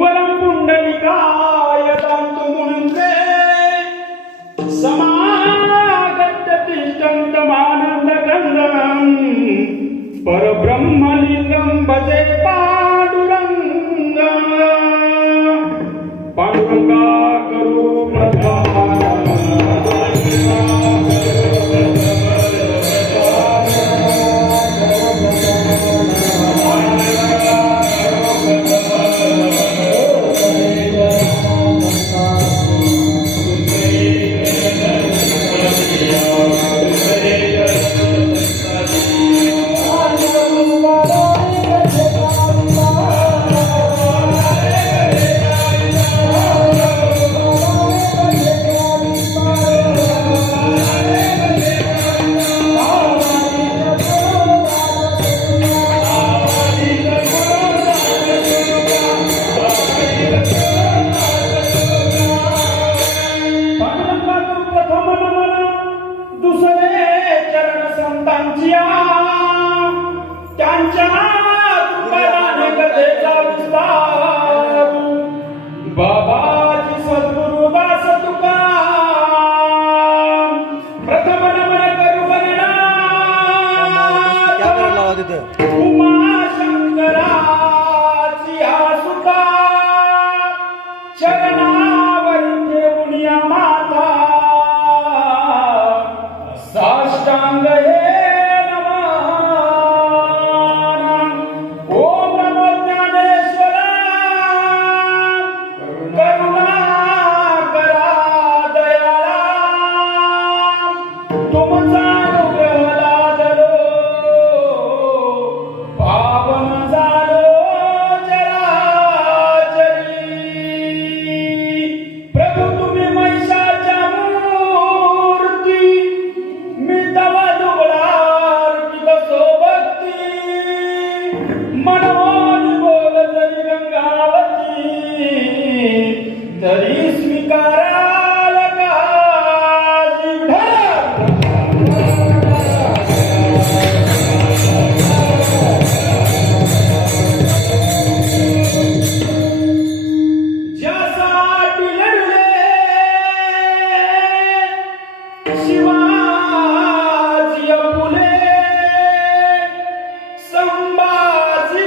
वरं पुंडलिकाय तन्तुमुञ्चे समागत्य तिष्ठन्तमानन्दगन्धम् परब्रह्मलिङ्गं भजे पाण्डुरङ्गम् पाण्डुरङ्गा करो प्रधान बाबाजी सद्गुरुदास तुका प्रथम नमन करू उमा शंकराची आसुता चरणावर ठेवून माता साष्टांग तरी स्वीकाराल काळजी ज्यासाठी लढले शिवाजी फुले संभाजी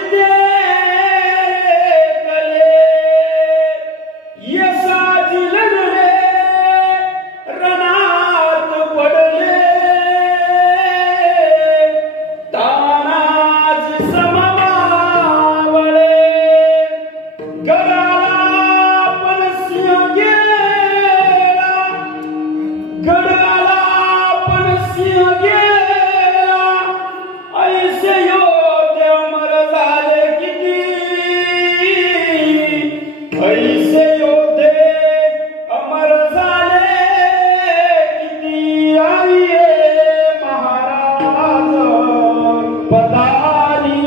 पदारी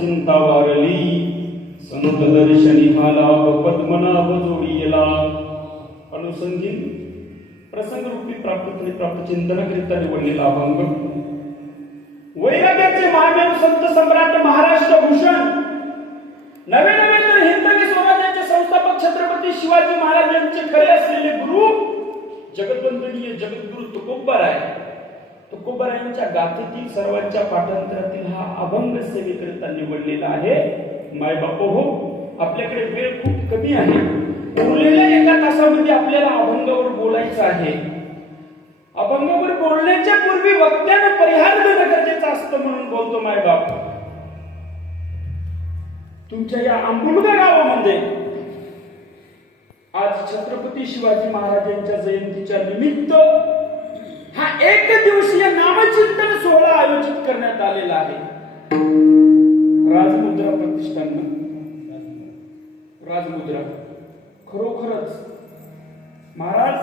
चिंता वारली संत दर्शनी हाला पद्मनाभ जोडीला अनुसंगीन प्रसंग रूपी प्राप्त चिंतनाकरिता निवडलेला अभंग वैराग्याचे महामेरू संत सम्राट महाराष्ट्र भूषण नवे तर हिंदवी स्वराज्याचे संस्थापक छत्रपती शिवाजी महाराज यांचे खरे असलेले गुरु जगद्वंदनीय जगद्गुरु तुकोबारायांच्या गाथेतील सर्वांच्या पाठांतरातील हा अभंग सेवेकरिता निवडलेला आहे. मायबाप हो, आपल्याकडे वेळ खूप कमी आहे. उरलेल्या एका तासामध्ये आपल्याला अभंगावर बोलायचं आहे. अभंगावर बोलण्याच्या पूर्वी वक्त्यानं परिहार देणं गरजेचं असतं म्हणून बोलतो मायबाप. तुमच्या या आंबुलगा गावामध्ये आज छत्रपती शिवाजी महाराजांच्या जयंतीच्या निमित्त हा एक दिवसीय नामचिंतन सोहळा आयोजित करण्यात आलेला आहे. राजमुद्रा प्रतिष्ठान राजमुद्रा खरोखरच महाराज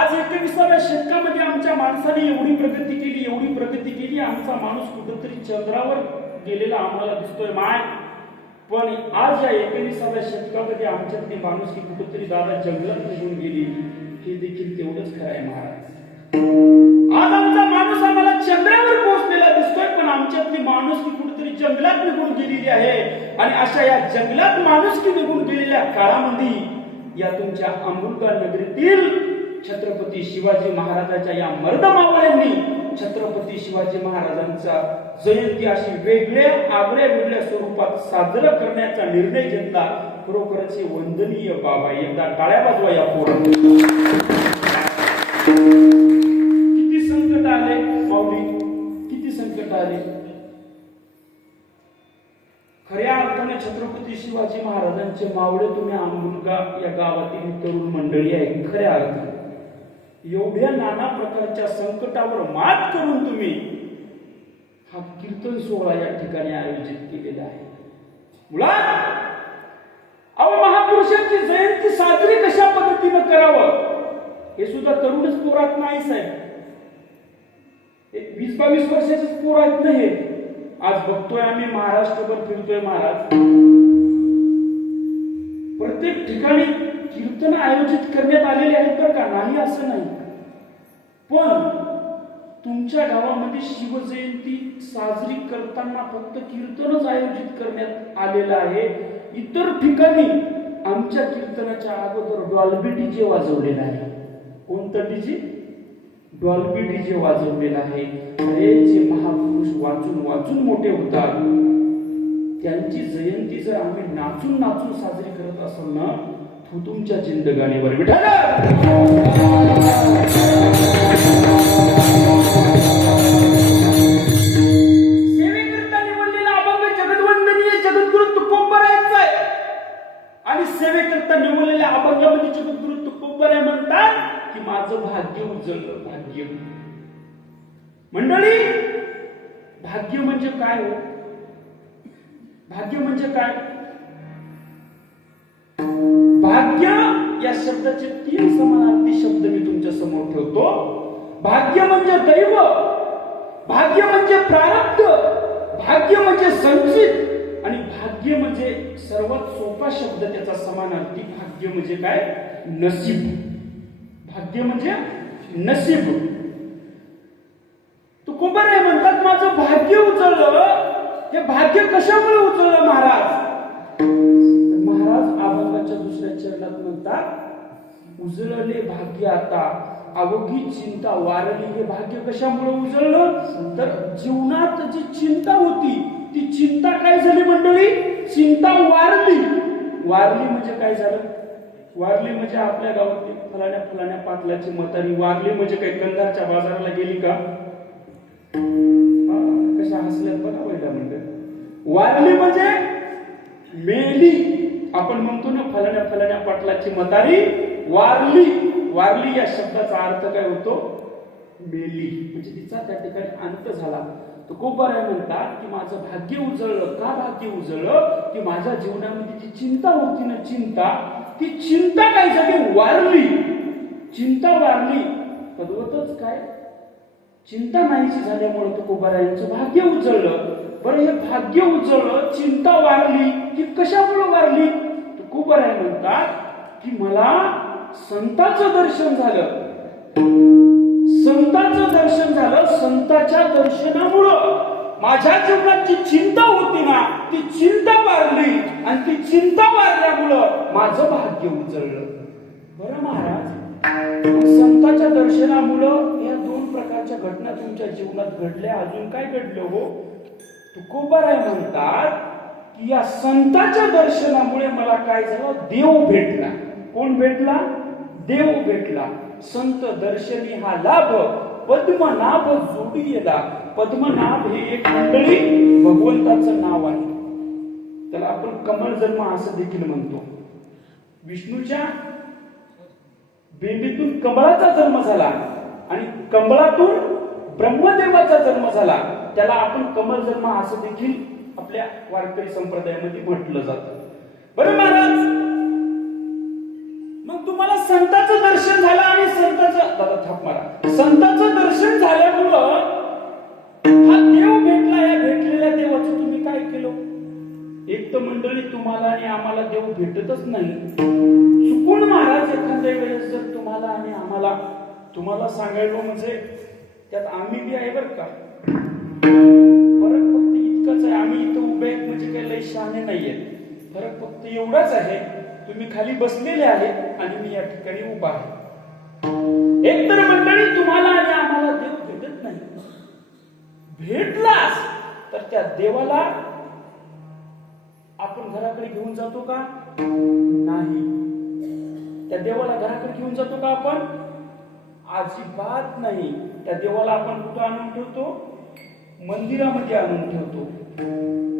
आज 21व्या शतकामध्ये आमच्या माणसाने एवढी प्रगती केली. आमचा माणूस कुठेतरी चंद्रावर गेलेला आम्हाला दिसतोय माय. पण आज या 21व्या शतकामध्ये आमच्यातली माणूस की कुठेतरी दादा जंगलात निघून गेली, हे देखील तेवढंच खरं आहे महाराज. आज आमचा माणूस आम्हाला चंद्रावर पोहोचलेला दिसतोय, पण आमच्यातली माणूस की कुठेतरी जंगलात निघून गेलेली आहे. आणि अशा या जंगलात माणूस की निघून गेलेल्या काळामध्ये या तुमच्या आंबुलगा नगरीतील छत्रपती शिवाजी महाराजांच्या या मर्दमावळ्यांनी छत्रपती शिवाजी महाराजांचा जयंती अशी वेगळ्या स्वरूपात साजरा करण्याचा निर्णय घेतला. खरोखरच हे वंदनीय बाबा. एकदा टाळ्या वाजवा या पोरांना. किती संकट आले माऊली, किती संकट आले. खऱ्या अर्थाने छत्रपती शिवाजी महाराजांचे मावळे तुम्ही आंबुलगा या गावातील तरुण मंडळी आहे. खऱ्या अर्थाने एवढ्या नाना प्रकारच्या संकटावर मात करून तुम्ही हा कीर्तन सोहळा या ठिकाणी आयोजित केलेला आहे. मुळात महापुरुषांची जयंती साजरी कशा पद्धतीने करावं हे सुद्धा तरुणच पोरात नाही साहेब. 20-22 वर्षाचेच पोर आहेत ना हे. आज बघतोय आम्ही महाराष्ट्रभर फिरतोय महाराज. प्रत्येक ठिकाणी कीर्तन आयोजित करण्यात आलेले आहेत बरं का, नाही असं नाही. पण तुमच्या गावामध्ये शिवजयंती साजरी करताना फक्त कीर्तनच आयोजित करण्यात आलेलं आहे. इतर ठिकाणी आमच्या कीर्तनाच्या अगोदर डॉल्बी डीजे वाजवलेला आहे. कोणतं डीजे? डॉल्बी डीजे वाजवलेला आहे. अरे जे महापुरुष वाचून मोठे होतात त्यांची जयंती जर आम्ही नाचून साजरी करत असाल ना, तो तुमच्या जिंदगानीवर विठ्ठल. सेवेकरिता निवडलेला अभंग जगद्वंदनीय जगद्गुरु तुकोबारायांचा आहे. आणि सेवेकरिता निवडलेल्या अभंगामध्ये जगद्गुरु तुकोबाराय म्हणतात की माझं भाग्य उजळलं. भाग्य मंडळी, भाग्य म्हणजे काय हो? भाग्य म्हणजे काय? भाग्य या शब्दाचे 3 समानार्थी शब्द मी तुमच्या समोर ठेवतो. भाग्य म्हणजे दैव, भाग्य म्हणजे प्रारब्ध, भाग्य म्हणजे संचित आणि भाग्य म्हणजे सर्वात सोपा शब्द त्याचा समानार्थी भाग्य म्हणजे काय? नसीब. भाग्य म्हणजे नसीब. तुकोबाराय म्हणतात माझं भाग्य उजळलं. हे भाग्य कशामुळे उजळलं महाराज? महाराज अभंगाच्या दुसऱ्या चरणात म्हणतात उजळले भाग्य आता अवघी चिंता वारली. हे भाग्य कशामुळे उजळलं? तर जीवनात जी चिंता होती ती चिंता काय झाली मंडळी? चिंता वारली. वारली म्हणजे काय झालं? वारली म्हणजे आपल्या गावातली फलाण्या पाटलाची म्हातारी वारली म्हणजे काय कंधारच्या बाजाराला गेली का? कशा हसल्यात बघा वैद्या म्हणतात. वारली म्हणजे मेली. आपण म्हणतो ना फलाण्या पाटलाची म्हातारी वारली. वारली या शब्दाचा अर्थ काय होतो? मेली. म्हणजे तिचा त्या ठिकाणी अंत झाला. तुकोबाराय म्हणतात की माझं भाग्य उजळलं. का भाग्य उजळलं? की माझ्या जीवनामध्ये जी चिंता होती ना, ती चिंता काय झाली? वारली. चिंता वारली. तद्वतच काय? चिंता नाहीशी झाल्यामुळे तुकोबारायांचं भाग्य उजळलं. बरं, हे भाग्य उजळलं, चिंता वारली की कशामुळे वारली? तुकोबाराय म्हणतात की मला संताचं दर्शन झालं. संताचं दर्शन झालं. संताच्या दर्शनामुळं माझ्या जीवनात जी चिंता होती ना, ती चिंता वारली आणि ती चिंता वारल्यामुळं माझं भाग्य उजळलं. बरं महाराज, संताच्या दर्शनामुळं या दोन प्रकारच्या घटना तुमच्या जीवनात घडल्या. अजून काय घडलं हो? तुकोबाराय म्हणतात की या संताच्या दर्शनामुळे मला काय झालं? देव भेटला. कोण भेटला? देव भेटला. संत दर्शनी हा लाभ पद्मनाभ जोडीला. पद्मनाभ हे एक मंडळी भगवंताचं नाव आहे. त्याला आपण कमळ जन्म असं देखील म्हणतो. विष्णूच्या बेंबीतून कमळाचा जन्म झाला आणि कमळातून ब्रह्मदेवाचा जन्म झाला. त्याला आपण कमळ जन्म असं देखील आपल्या वारकरी संप्रदायामध्ये म्हटलं जातं. बरं महाराज, मग तुम्हाला संताचं दर्शन झालं आणि संताचं दर्शन झाल्यामुळं हा देव भेटला. या भेटलेल्या देवाचं तुम्ही काय केलं? एक तर मंडळी तुम्हाला आणि आम्हाला देव भेटतच नाही. चुकून महाराज एखाद्या वेळेस जर तुम्हाला आणि आम्हाला, तुम्हाला सांगायलो म्हणजे त्यात आम्ही बी आहे बरं का. फरक फक्त इतकंच आहे, आम्ही इथं उभे आहेत म्हणजे काही लय शहाणे नाहीये. फरक फक्त एवढाच आहे, तुम्ही खाली बसलेले आहेत आणि मी या ठिकाणी उभा आहे. एकतर मंडळी तुम्हाला आणि आम्हाला देव भेटत नाही. भेटलाच तर त्या देवाला आपण घराकडे घेऊन जातो का? नाही. त्या देवाला घराकडे घेऊन जातो का आपण? अजिबात नाही. त्या देवाला आपण कुठं आणून ठेवतो? मंदिरामध्ये आणून ठेवतो.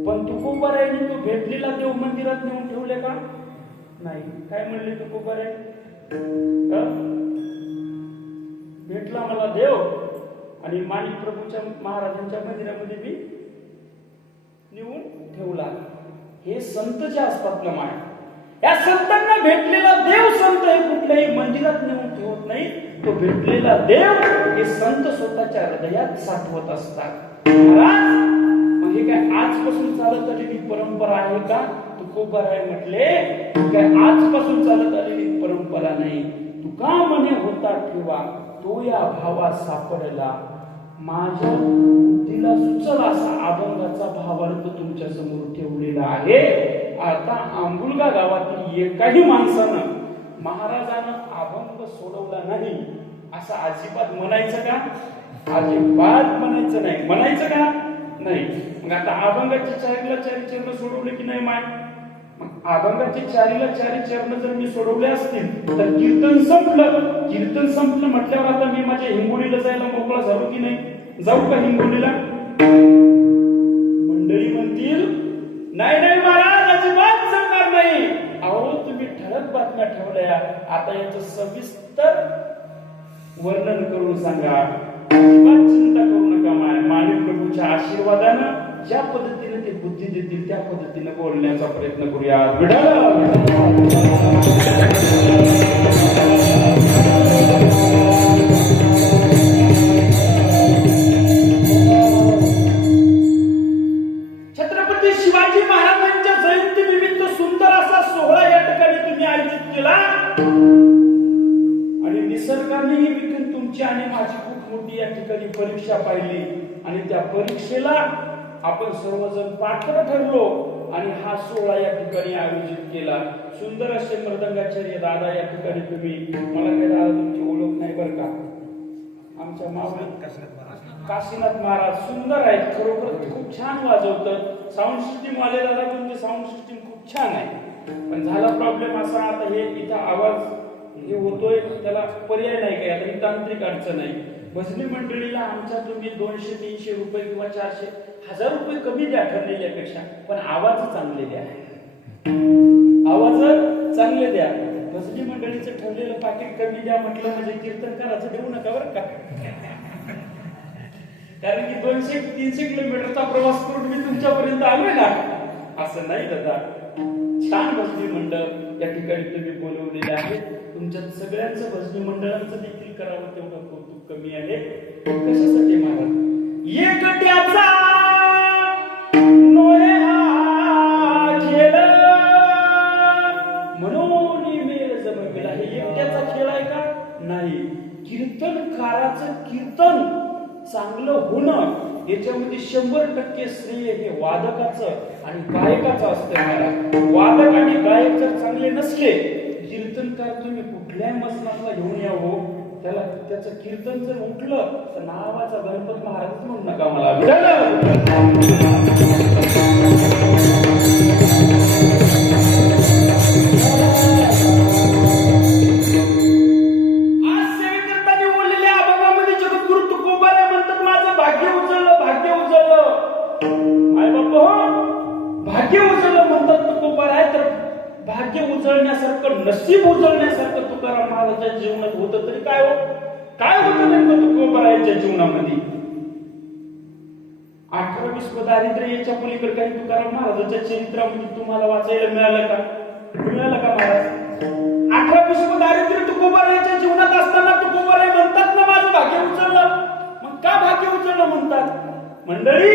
पण तुकोबारायांनी तो भेटलेला देव मंदिरात नेऊन ठेवले का? नाही. काय म्हणले तुकोबाराय? भेटला मला देव आणि माणिक प्रभूच्या महाराजांच्या मंदिरामध्ये मी नेऊन ठेवला. हे संत जे असतात ना माय, या संतांना भेटलेला देव संत हे कुठल्याही मंदिरात नेऊन ठेवत नाही. तो भेटलेला देव हे संत स्वतःच्या हृदयात साठवत असतात. महाराज, मग हे काय आजपासून चालत आलेली परंपरा आहे का? तुकोबाराय म्हटले काय आजपासून चालत आलेली परंपरा नाही. तुका मने होता ठेवा तो या भावा सापडला. माझ्या बुद्धीला सुचल असा अभंगाचा भावार्थ तुमच्या समोर ठेवलेला आहे. आता आंबुलगा गावातील एकाही माणसानं महाराजांना अभंग सोडवला नाही असं अजिबात म्हणायचं का? अजिबात म्हणायचं नाही. म्हणायचं का? नाही. मग आता अभंगाच्या चारीला चारी चरण सोडवले की नाही माय? मग अभंगाचे चारीला चारी चरण जर मी सोडवले असतील तर कीर्तन संपलं. कीर्तन संपलं म्हटल्यावर आता मी माझ्या हिंगोलीला जायला मोकळा झालो की नाही? जाऊ का हिंगोलीला? मंडळी म्हणतील नाही नाही महाराज, अजिबात जमणार नाही. अहो, तुम्ही ठळक बातम्या ठेवल्या, आता याचं सविस्तर वर्णन करून सांगा. अजिबात चिंता करू नका माय. माणिक प्रभूच्या आशीर्वादानं ज्या पद्धतीने ते बुद्धी देतील त्या पद्धतीने बोलण्याचा प्रयत्न करूया. छत्रपती शिवाजी महाराजांच्या जयंती निमित्त सुंदर असा सोहळा या ठिकाणी तुम्ही आयोजित केला आणि निसर्गानेही देखील तुमची आणि माझी खूप मोठी या ठिकाणी परीक्षा पाहिली आणि त्या परीक्षेला आपण सर्वजण पात्र ठरलो आणि हा सोहळा या ठिकाणी आयोजित केला. सुंदर असे मृदंगाचार्य दादा या ठिकाणी तुम्ही, मला काही दादा तुमची ओळख नाही बरं का, आमच्या मावळी काशीनाथ महाराज सुंदर आहेत, खरोखर खूप छान वाजवतात. साऊंड सिस्टीम वाले दादा तुमची साऊंड सिस्टीम खूप छान आहे. पण झाला प्रॉब्लेम असा, आता हे इथं आवाज हे होतोय त्याला पर्याय नाही काय, आता ही तांत्रिक अडचण आहे. भजनी मंडळीला आमच्या तुम्ही 200-300 रुपये किंवा 400-1000 रुपये कमी द्या ठरलेल्यापेक्षा, पण आवाज चांगले द्या. आवाज चांगले द्या. भजनी मंडळीचं ठरलेलं पाकिट कमी द्या म्हटलं म्हणजे कीर्तनकाराचं देऊ नका बरं का. कारण की 200-300 किलोमीटरचा प्रवास करून मी तुमच्यापर्यंत आलोय ना, असं नाही दादा. छान भजनी मंडळ या ठिकाणी तुम्ही बोलवलेले आहे. तुमच्या सगळ्यांचं भजनी मंडळांचं देखील करावं तेवढं कौतुक कमी आहे. कशासाठी एकट्याचा नोहे हा खेळ म्हणून मेल जमविला. हे एकट्याचा खेळ आहे का? नाही. कीर्तनकाराचं कीर्तन चांगलं होणं याच्यामध्ये 100% श्रेय हे वादकाचं आणि गायकाचं असतं. वादक आणि गायक जर चांगले नसले, कीर्तनकार तुम्ही कुठल्याही मसनाला घेऊन यावं, त्याचं कीर्तन जर उठलं तर नावाचा गणपत महाराज म्हणू नका मला. आज सेवेकरतांनी बोललेल्या अभंगामध्ये जगद्गुरु तुकोबाराय म्हणतात, माझं भाग्य उजळलं, भाग्य उजळलं. आई बाबा भाग्य उजळलं म्हणतात तुकोबाराय. तर भाग्य उजळण्यासारखं, नशीब उजळण्यासारखं तुकाराम महाराजांच्या जीवनात होतं तरी काय हो? काय होतं नेमकं तुकोबारायांच्या जीवनामध्ये? 18-20 दारिद्र्य याच्या पलीकडे काही तुकाराम महाराजांच्या चरित्रामध्ये तुम्हाला वाचायला मिळालं का? मिळालं का महाराज? 18-20 दारिद्र्य तुकोबारायांच्या जीवनात असताना तुकोबाराय म्हणतात ना, माझं भाग्य उजळलं. मग का भाग्य उजळलं म्हणतात? मंडळी,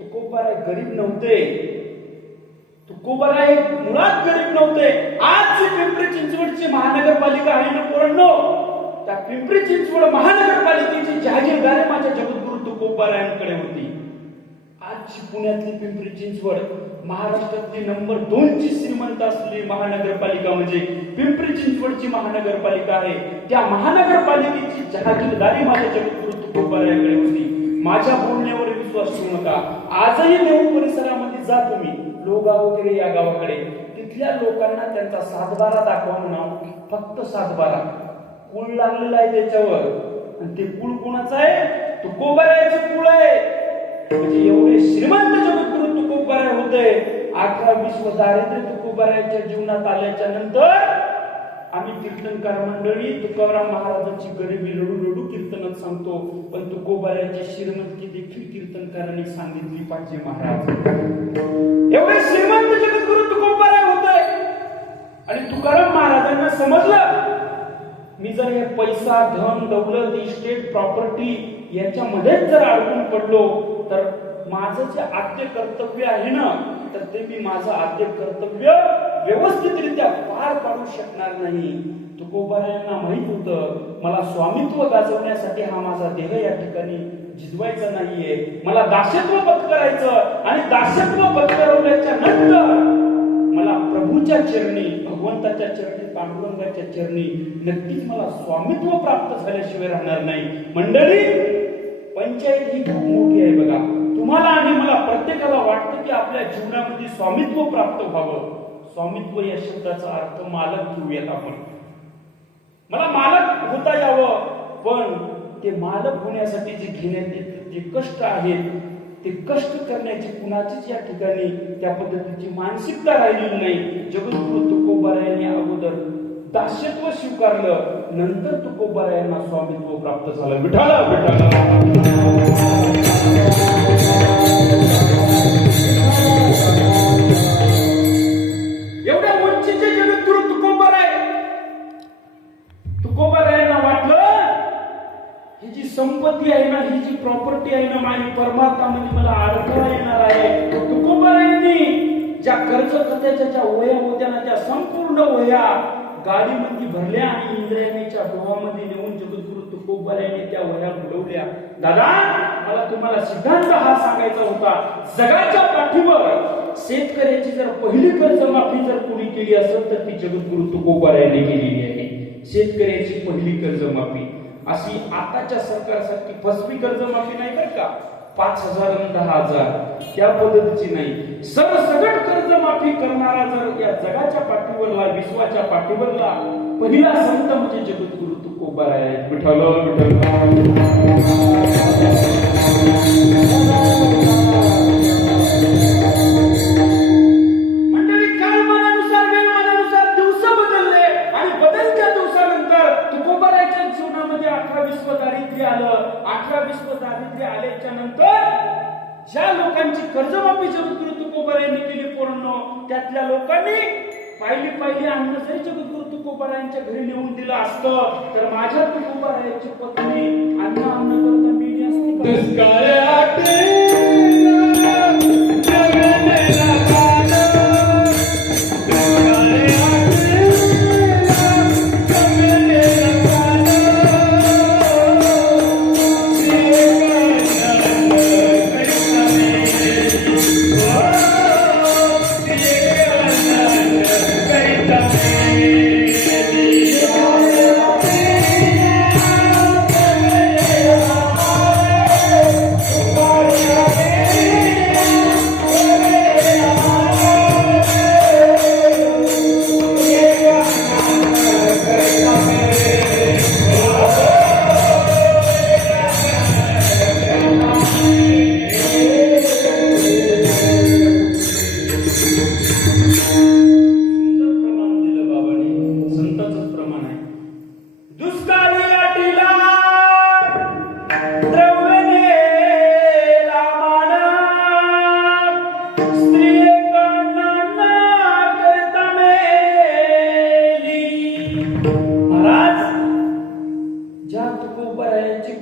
तुकोबाराय गरीब नव्हते. तुकोबाराय मुळात गरीब नव्हते. आज जी पिंपरी चिंचवडची महानगरपालिका आहे ना पोरांनो, त्या पिंपरी चिंचवड महानगरपालिकेची जागीरदारी माझ्या जगद्गुरु तुकोबारायांकडे होती. आजची पुण्यातली पिंपरी चिंचवड महाराष्ट्रातली नंबर 2 ची श्रीमंत असलेली महानगरपालिका म्हणजे पिंपरी चिंचवडची महानगरपालिका आहे. त्या महानगरपालिकेची जागीरदारी माझ्या जगद्गुरु तुकोबारायांकडे होती. माझ्या बोलण्यावर विश्वास ठेवू नका. आजही देऊ परिसरामध्ये जा तुम्ही, लोगाव वगैरे या गावाकडे, तिथल्या लोकांना त्यांचा 7-12 दाखवा म्हणावं. फक्त 7-12 कुळ लागलेला आहे त्याच्यावर. आणि ते कुळ कोणाचं आहे? तुकोबारायचं कुळ आहे. म्हणजे एवढे श्रीमंत जगद्गुरु तुकोबाराय होते. 18-20 दारिद्र्य तुकोबारायच्या जीवनात आल्याच्या नंतर आम्ही कीर्तनकार मंडळी तुकाराम महाराजांची गरिबी रडू रडू कीर्तनात सांगतो, पण तुकोबारायची श्रीमंती देखील कीर्तनकारांनी सांगितली पाहिजे महाराज. एवढे श्रीमंत जगद्गुरु तुकोबाराय होते. आणि तुकाराम महाराजांना समजलं, मी जर हे पैसा, धन, दौलत, इस्टेट, प्रॉपर्टी याच्यामध्येच जर अडकून पडलो तर माझं जे आद्य कर्तव्य आहे ना, तर ते मी माझं आद्य कर्तव्य व्यवस्थितरित्या पार पाडू शकणार नाही. तुकोबारायांना माहित होतं, मला स्वामित्व गाजवण्यासाठी हा माझा देह या ठिकाणी जिजवायचा नाहीये. मला दास्यत्व पत्करायचं आणि दास्यत्व पत्करवल्याच्या नंतर मला प्रभूच्या चरणी, भगवंताच्या चरणी, पांडुरंगाच्या चरणी नक्कीच मला स्वामित्व प्राप्त झाल्याशिवाय राहणार नाही. मंडळी, पंचायत ही खूप मोठी आहे बघा. तुम्हाला आणि मला प्रत्येकाला वाटतं की आपल्या जीवनामध्ये स्वामित्व प्राप्त व्हावं. स्वामित्व या शब्दाचा अर्थ मालक घेऊयात आपण. मला मालक होता यावं, पण ते मालक होण्यासाठी जे घेण्यात जे कष्ट आहेत, ते कष्ट करण्याची कुणाचीच या ठिकाणी त्या पद्धतीची मानसिकता राहिलेली नाही. जगद्गुरु तुकोबारायांनी अगोदर दास्यत्व स्वीकारलं, नंतर तुकोबारायांना स्वामित्व प्राप्त झालं. विठाला विठाला. एवढ्या उंचीचे जगद्गुरु तुकोबारायांना वाटलं, ही जी संपत्ती आहे ना, ही जी प्रॉपर्टी आहे ना, माझी परमार्थामध्ये मला अडथळा येणार आहे. तुकोबारायांनी ज्या कर्ज खात्याच्या ज्या वह्या होत्या ना, त्या संपूर्ण वह्या गाडीमध्ये भरल्या आणि इंद्रायणीच्या डोहामध्ये नेऊन जगद्गुरु तुकोबारायांनी त्या वह्या बुडवल्या. दादा, मला तुम्हाला सिद्धांत हा सांगायचा होता, जगाच्या पाठीवर शेतकऱ्याची जर पहिली कर्जमाफी जर कोणी केली असेल तर ती जगद्गुरु तुकोबारायांनी केलेली आहे. शेतकऱ्याची पहिली कर्जमाफी अशी आताच्या सरकारसारखी फसवी कर्जमाफी नाही बरं का, 5,000 आणि 10,000 त्या पद्धतीची नाही. सरसकट कर्जमाफी करणारा जर या जगाच्या पाठीवरला, विश्वाच्या पाठीवरला पहिला संत म्हणजे जगद्गुरु तुकोबाराय आहेत. विठ्ठल विठ्ठल. मंडळी, कालमानानुसार, वेळमानानुसार दिवस बदलले आणि बदलत्या दिवसानंतर तुकोबारायच्या जीवनामध्ये 18-20 दारिद्र्य आलं. 18-20 दारिद्र्य आल्याच्या नंतर ज्या लोकांची कर्जमाफी जगद्गुरु तुकोबारायांनी केली पोरांनो, त्यातल्या लोकांनी पाहिली अन्न जरी जगद्गुरु तुकोबारायांच्या घरी नेऊन दिलं असतं तर माझ्या तुकोबारायांची पत्नी अन्न करता मेली असती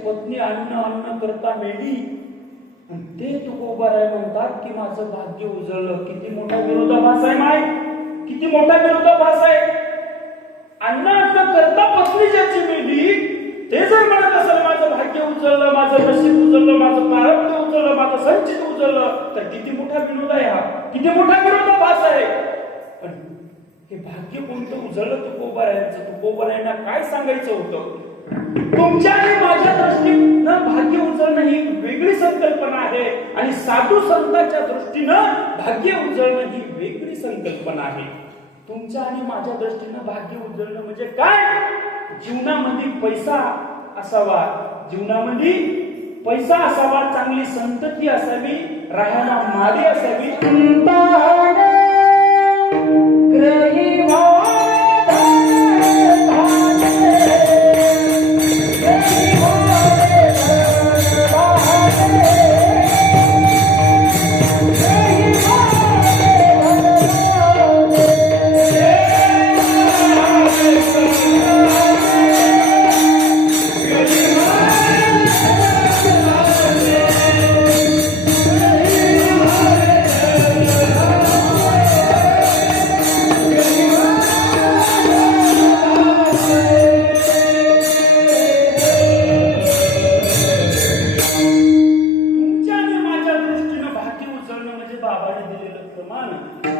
पत्नी अन्न करता मेली आणि ते तुकोबाराय म्हणतात की माझं भाग्य उजळलं. किती मोठा विरोधाभास आहे माय, किती मोठा विरोधाभास आहे. अन्न करता पत्नी ज्याची मेली ते जर म्हणत असेल माझं भाग्य उजळलं, माझं नशीब उजळलं, माझं प्रारब्ध उजळलं, माझं संचित उजळलं, तर किती मोठा विरोध आहे हा, किती मोठा विरोधाभास आहे. पण हे भाग्य कोणतं उजळलं तुकोबारायांचं? तुकोबारायांना काय सांगायचं होतं? तुमच्या आणि माझ्या दृष्टीनं भाग्य उजळणं ही वेगळी संकल्पना आहे आणि साधू संतांच्या दृष्टीनं भाग्य उजळणं ही वेगळी संकल्पना आहे. तुमच्या आणि माझ्या दृष्टीनं भाग्य उजळणं म्हणजे काय? जीवनामध्ये पैसा असावा, जीवनामध्ये पैसा असावा, चांगली संतती असावी, राहायला माडी असावी,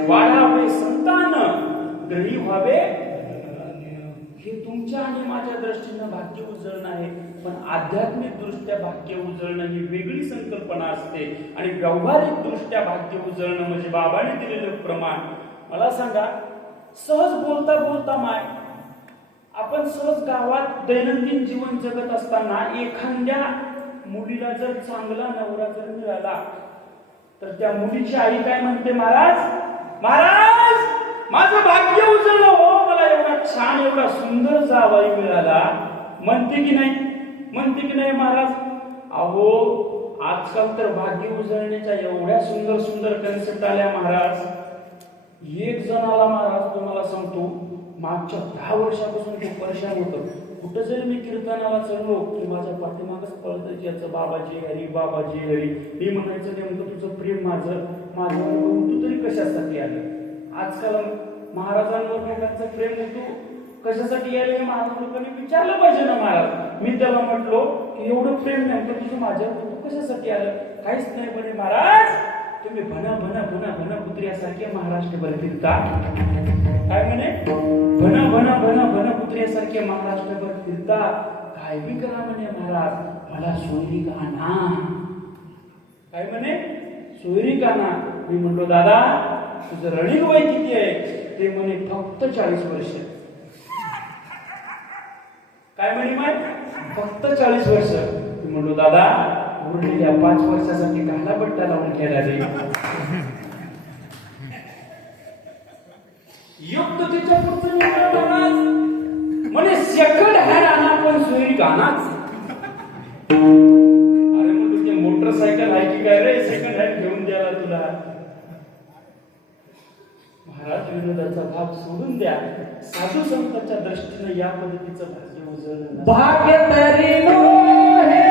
वाढावे संतान, ग्रही व्हावे. हे तुमच्या आणि माझ्या दृष्टीनं भाग्य उजळणं आहे. पण आध्यात्मिक दृष्ट्या भाग्य उजळणं ही वेगळी संकल्पना असते आणि व्यावहारिक दृष्ट्या भाग्य उजळणं म्हणजे बाबाने दिलेलं प्रमाण. मला सांगा, सहज बोलता बोलता माय आपण सहज गावात दैनंदिन जीवन जगत असताना एखाद्या मुलीला जर चांगला नवरा जर मिळाला तर त्या मुलीची आई काय म्हणते? महाराज महाराज माझं भाग्य उजळलं हो, मला एवढा छान एवढा सुंदर जावई मिळाला. म्हणते की नाही? म्हणते की नाही महाराज? अहो आजकाल तर भाग्य उजळण्याच्या एवढ्या सुंदर सुंदर कन्सेप्ट आल्या महाराज. एक जण आला महाराज, तुम्हाला सांगतो, मागच्या 10 वर्षापासून ते परेशान होतं. कुठं जरी मी कीर्तनाला चढलो की माझ्या पाठीमागच पळत याचं बाबाजी हरी बाबाजी हरी. मी म्हणायचं नेमकं तुझं प्रेम माझं तू तरी कशासाठी आलं? आजकाल महाराजांवर लोकांचं प्रेम होतो कशासाठी आले हे महाराज लोकांनी विचारलं पाहिजे ना महाराज. मी त्याला म्हटलो की एवढं प्रेम नेमकं तुझं माझ्यावर होतं कशासाठी आलं? काहीच नाही म्हणे महाराज, तुम्ही भना भना भना भना पुत्र्यासारखे महाराष्ट्रभर फिरता. काय म्हणे? भना भना भना भना पुत्र्यासारखे महाराष्ट्रभर फिरता, काय बी करा म्हणे महाराज, मला सोयरी गाणा. काय म्हणे? सोयरी गाणा. मी म्हणलो दादा तुझं रनिंग वय किती आहे? ते म्हणे फक्त 40 वर्ष. काय म्हणे माय? फक्त 40 वर्ष. मी म्हणलो दादा उरलेल्या 5 वर्षासाठी काला बट्टा लावून खेळला रे. योग्यतेच्या पुढचं महाराज म्हणे सेकंड हँड आणा पण सोयरी गाणाच. अरे म्हणतो ते मोटरसायकल आहे की काय रे सेकंड हँड घेऊन द्यायला तुला? महाराज विनोदाचा भाग सोडून द्या. साधू संतांच्या दृष्टीने या पद्धतीचं भाग्य उजळलं. भाग्य तरी नो हे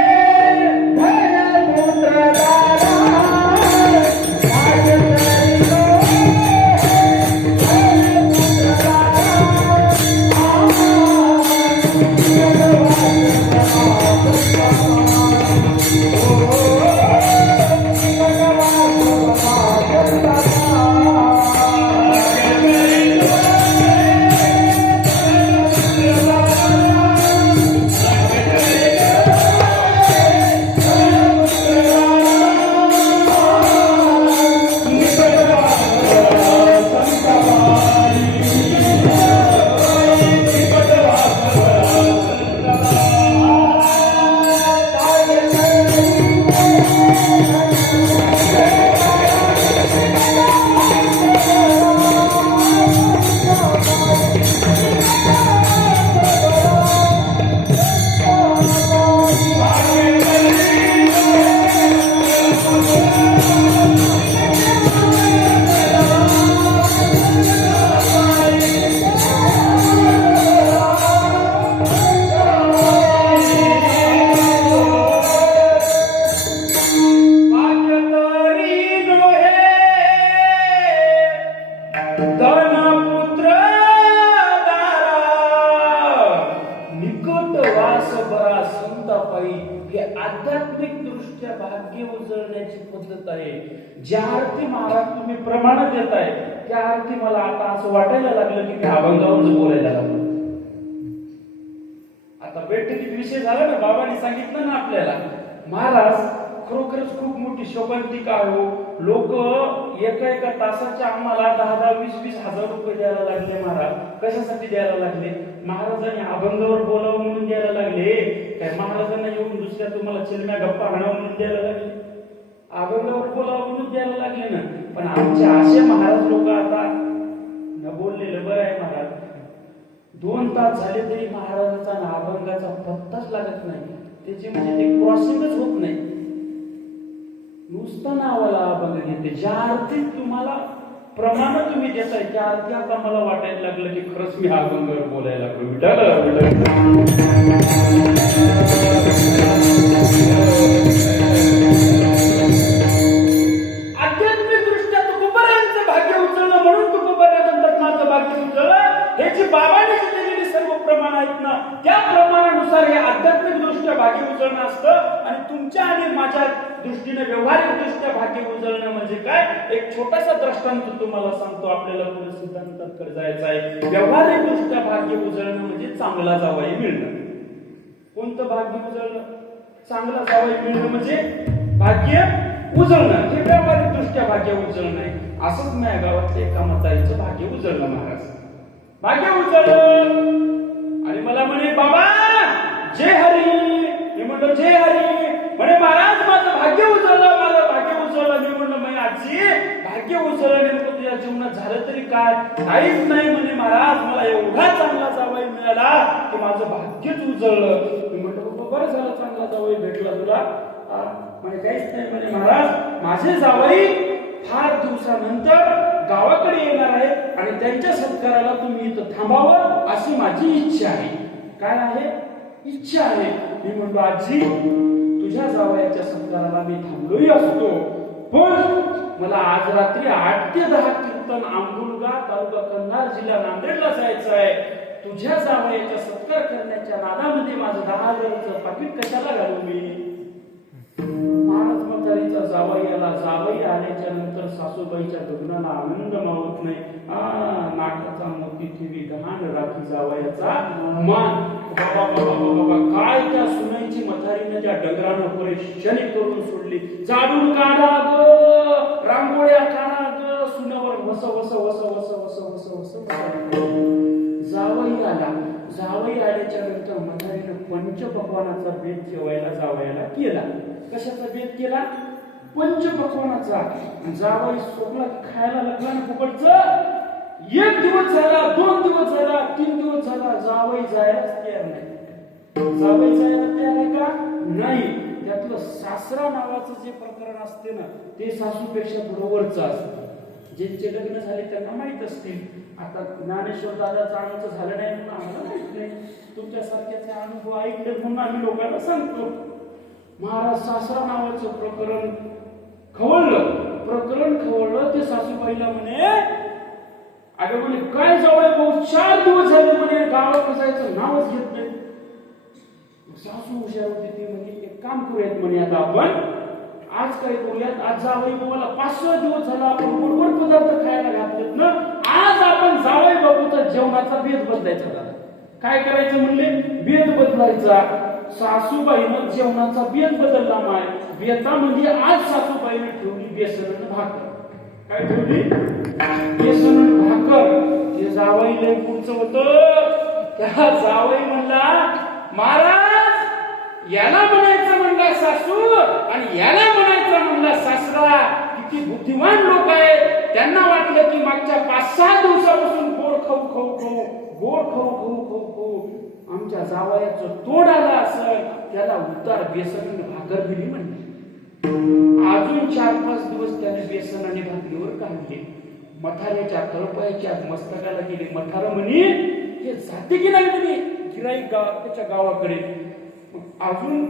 मुक्तापायी ही आध्यात्मिक दृष्ट्या भाग्य उजळण्याची पद्धत आहे. ज्या अर्थी महाराज तुम्ही प्रमाण देताय त्या अर्थी मला आता असं वाटायला लागलं की मी अभंगावरच बोलायला लागलो. आता बैठकीत विषय झाला ना, बाबांनी सांगितलं ना आपल्याला, महाराज खरोखरच खूप मोठी शोभांतिका आहे. लोक एका तासाच्या आम्हाला 10-10, 20-20 हजार रुपये द्यायला लागले. महाराज कशासाठी द्यायला लागले? महाराजांनी अभंगावर बोलावं म्हणून द्यायला लागले काय? महाराजांना येऊन दुसऱ्या तुम्हाला चिलम्या गप्पा हाणावं म्हणून द्यायला लागले? अभंगावर बोलावं म्हणून द्यायला लागले ना. पण आमचे असे महाराज लोक आता न बोललेलं बरं आहे. महाराज 2 तास झाले तरी महाराजांचा ना अभंगाचा पत्ताच लागत नाही. त्याचे म्हणजे ते क्रॉसिंगच होत नाही. नुसतं नावाला अभंग घेते. ज्या अर्थी तुम्हाला प्रमाण तुम्ही देताय त्या अर्थी आता मला वाटायला लागलं की खरंच मी अभंगावर बोलायला लागलो. आध्यात्मिक दृष्ट्या तुकोबारायांचं भाग्य उचललं म्हणून तुकोबारानंतर माझं भाग्य उचललं. हे जे बाबांनी दिलेली सर्व प्रमाण आहेत ना, त्या प्रमाणानुसार हे आध्यात्मिक दृष्ट्या भाग्य उचलणं असतं. आणि तुमच्या आणि माझ्या दृष्टीने व्यवहारिक दृष्ट्या भाग्य उजळणं म्हणजे काय? एक छोटासा दृष्टांत तुम्हाला सांगतो, आपल्याला पुढे सिद्धांताकडे जायचं आहे. व्यवहारिक दृष्ट्या भाग्य उजळणं म्हणजे चांगला जावई मिळणं. कोणतं भाग्य उजळणं? चांगला जावई मिळणं म्हणजे भाग्य उजळणं. हे व्यवहारिक दृष्ट्या भाग्य उजळणं आहे. असंच माझ्या गावातल्या एका म्हातारीचं भाग्य उजळलं. महाराज भाग्य उजळलं आणि मला म्हणे, बाबा जय हरी. मी म्हणलो जय हरी. म्हणे महाराज माझं भाग्य उचललं, माझं भाग्य उचललं. मी म्हणलं मी आजी भाग्य उचललं नेमकं तुझ्या जीवनात झालं तरी काय? काहीच नाही. म्हणे महाराज मला एवढा चांगला जावई मिळाला की माझं भाग्यच उचललं. मी म्हटलं बरं झालं, चांगला जावई भेटला तुला. म्हणे काहीच नाही. म्हणे महाराज माझे जावई फार दिवसानंतर गावाकडे येणार आहेत आणि त्यांच्या सत्काराला तुम्ही इथं थांबावं अशी माझी इच्छा आहे. काय आहे? इच्छा आहे. मी म्हणलो आजी तुझ्या जावयाच्या सत्काराला मी थांबलोही असतो, पण मला आज रात्री 8 ते 10 कीर्तन आंबुलगा, तालुका कंधार, जिल्हा नांदेडला जायचं आहे. तुझ्या जावयाचा सत्कार करण्याच्या नादामध्ये माझं 10,000चं पाकिट कशाला घालू मी? महाराज म्हातारीचा जावई आला. जावई आल्याच्या नंतर सासूबाईच्या लग्नाला आनंद मावत नाही. नाकाचा मोती ठेवी गहाण राखी जावयाचा मान. बाबा बाबा बाबा काय त्या सुनाईची म्हातारीने त्या डगरानं परेशानी करून सोडली. झाडून काढा ग, रांगोळ्या काढा ग, सुनावर वस वस वस वस वस वस वस. जावई आला. जावई आल्याच्या नंतर म्हातारीनं पंचपक्वानाचा बेत जेवायला जावयाला केला. कशाचा बेत केला? पंचपक्वानाचा. जावई सोडला खायला लागला ना फुकटचं. 1 दिवस झाला, 2 दिवस झाला, 3 दिवस झाला, जावई जायलाच तयार नाही. जावई जायला तयार आहे का? नाही. त्यातलं सासरा नावाचं जे प्रकरण असते ना, ते सासूपेक्षा बरोबरच असतं. ज्यांचे लग्न झाले त्यांना माहित असतील. आता ज्ञानेश्वर दादाचं अनुभव झालं नाही म्हणून आम्हाला माहित नाही. तुमच्यासारख्याचे अनुभव ऐकले म्हणून आम्ही लोकांना सांगतो. महाराज सासरा नावाचं प्रकरण खवळलं. प्रकरण खवळलं. ते सासूबाईला म्हणे, अगं म्हणे काय जावई भाऊ 4 दिवस झाले म्हणे गावात जायचं नावच घेत नाही. सासू हुशार होती. ती म्हणे एक काम करूयात म्हणे, आता आपण आज काय करूयात, आज जावई बाबूला 5-6 दिवस झाला आपण गोड पदार्थ खायला घातलेत ना, आज आपण जावई बाबूचा जेवणाचा बेत बदलायचा. दादा काय करायचं म्हणले? बेत बदलायचा. सासूबाईनं जेवणाचा बेत बदलला. माय बेतामध्ये आज सासूबाईने ठेवली बेसन आणि भाकर. काय ठेवली? बेसन आणि भाकर. ते जावई लय पुढचं होतं. त्या जावई म्हणला, महाराज याला म्हणायचं म्हणला सासू आणि याला म्हणायचं म्हणला सासरा. किती बुद्धिमान लोक आहेत. त्यांना वाटलं की मागच्या 5-6 दिवसापासून गोड खाऊ खाऊ खाऊ, गोड खाऊ खाऊ खाऊ खाऊ आमच्या जावयाचं तोड आला असेल, त्याला उतार बेसन आणि भाकर दिली म्हणली. अजून 4-5 दिवस त्याने बेसन आणि भाकरीवर काढले. मठाऱ्याच्या तळपायाच्या मस्तकाला गेले. मठार म्हणे हे जाते की नाही म्हणे गिराईक त्याच्या गावाकडे. अजून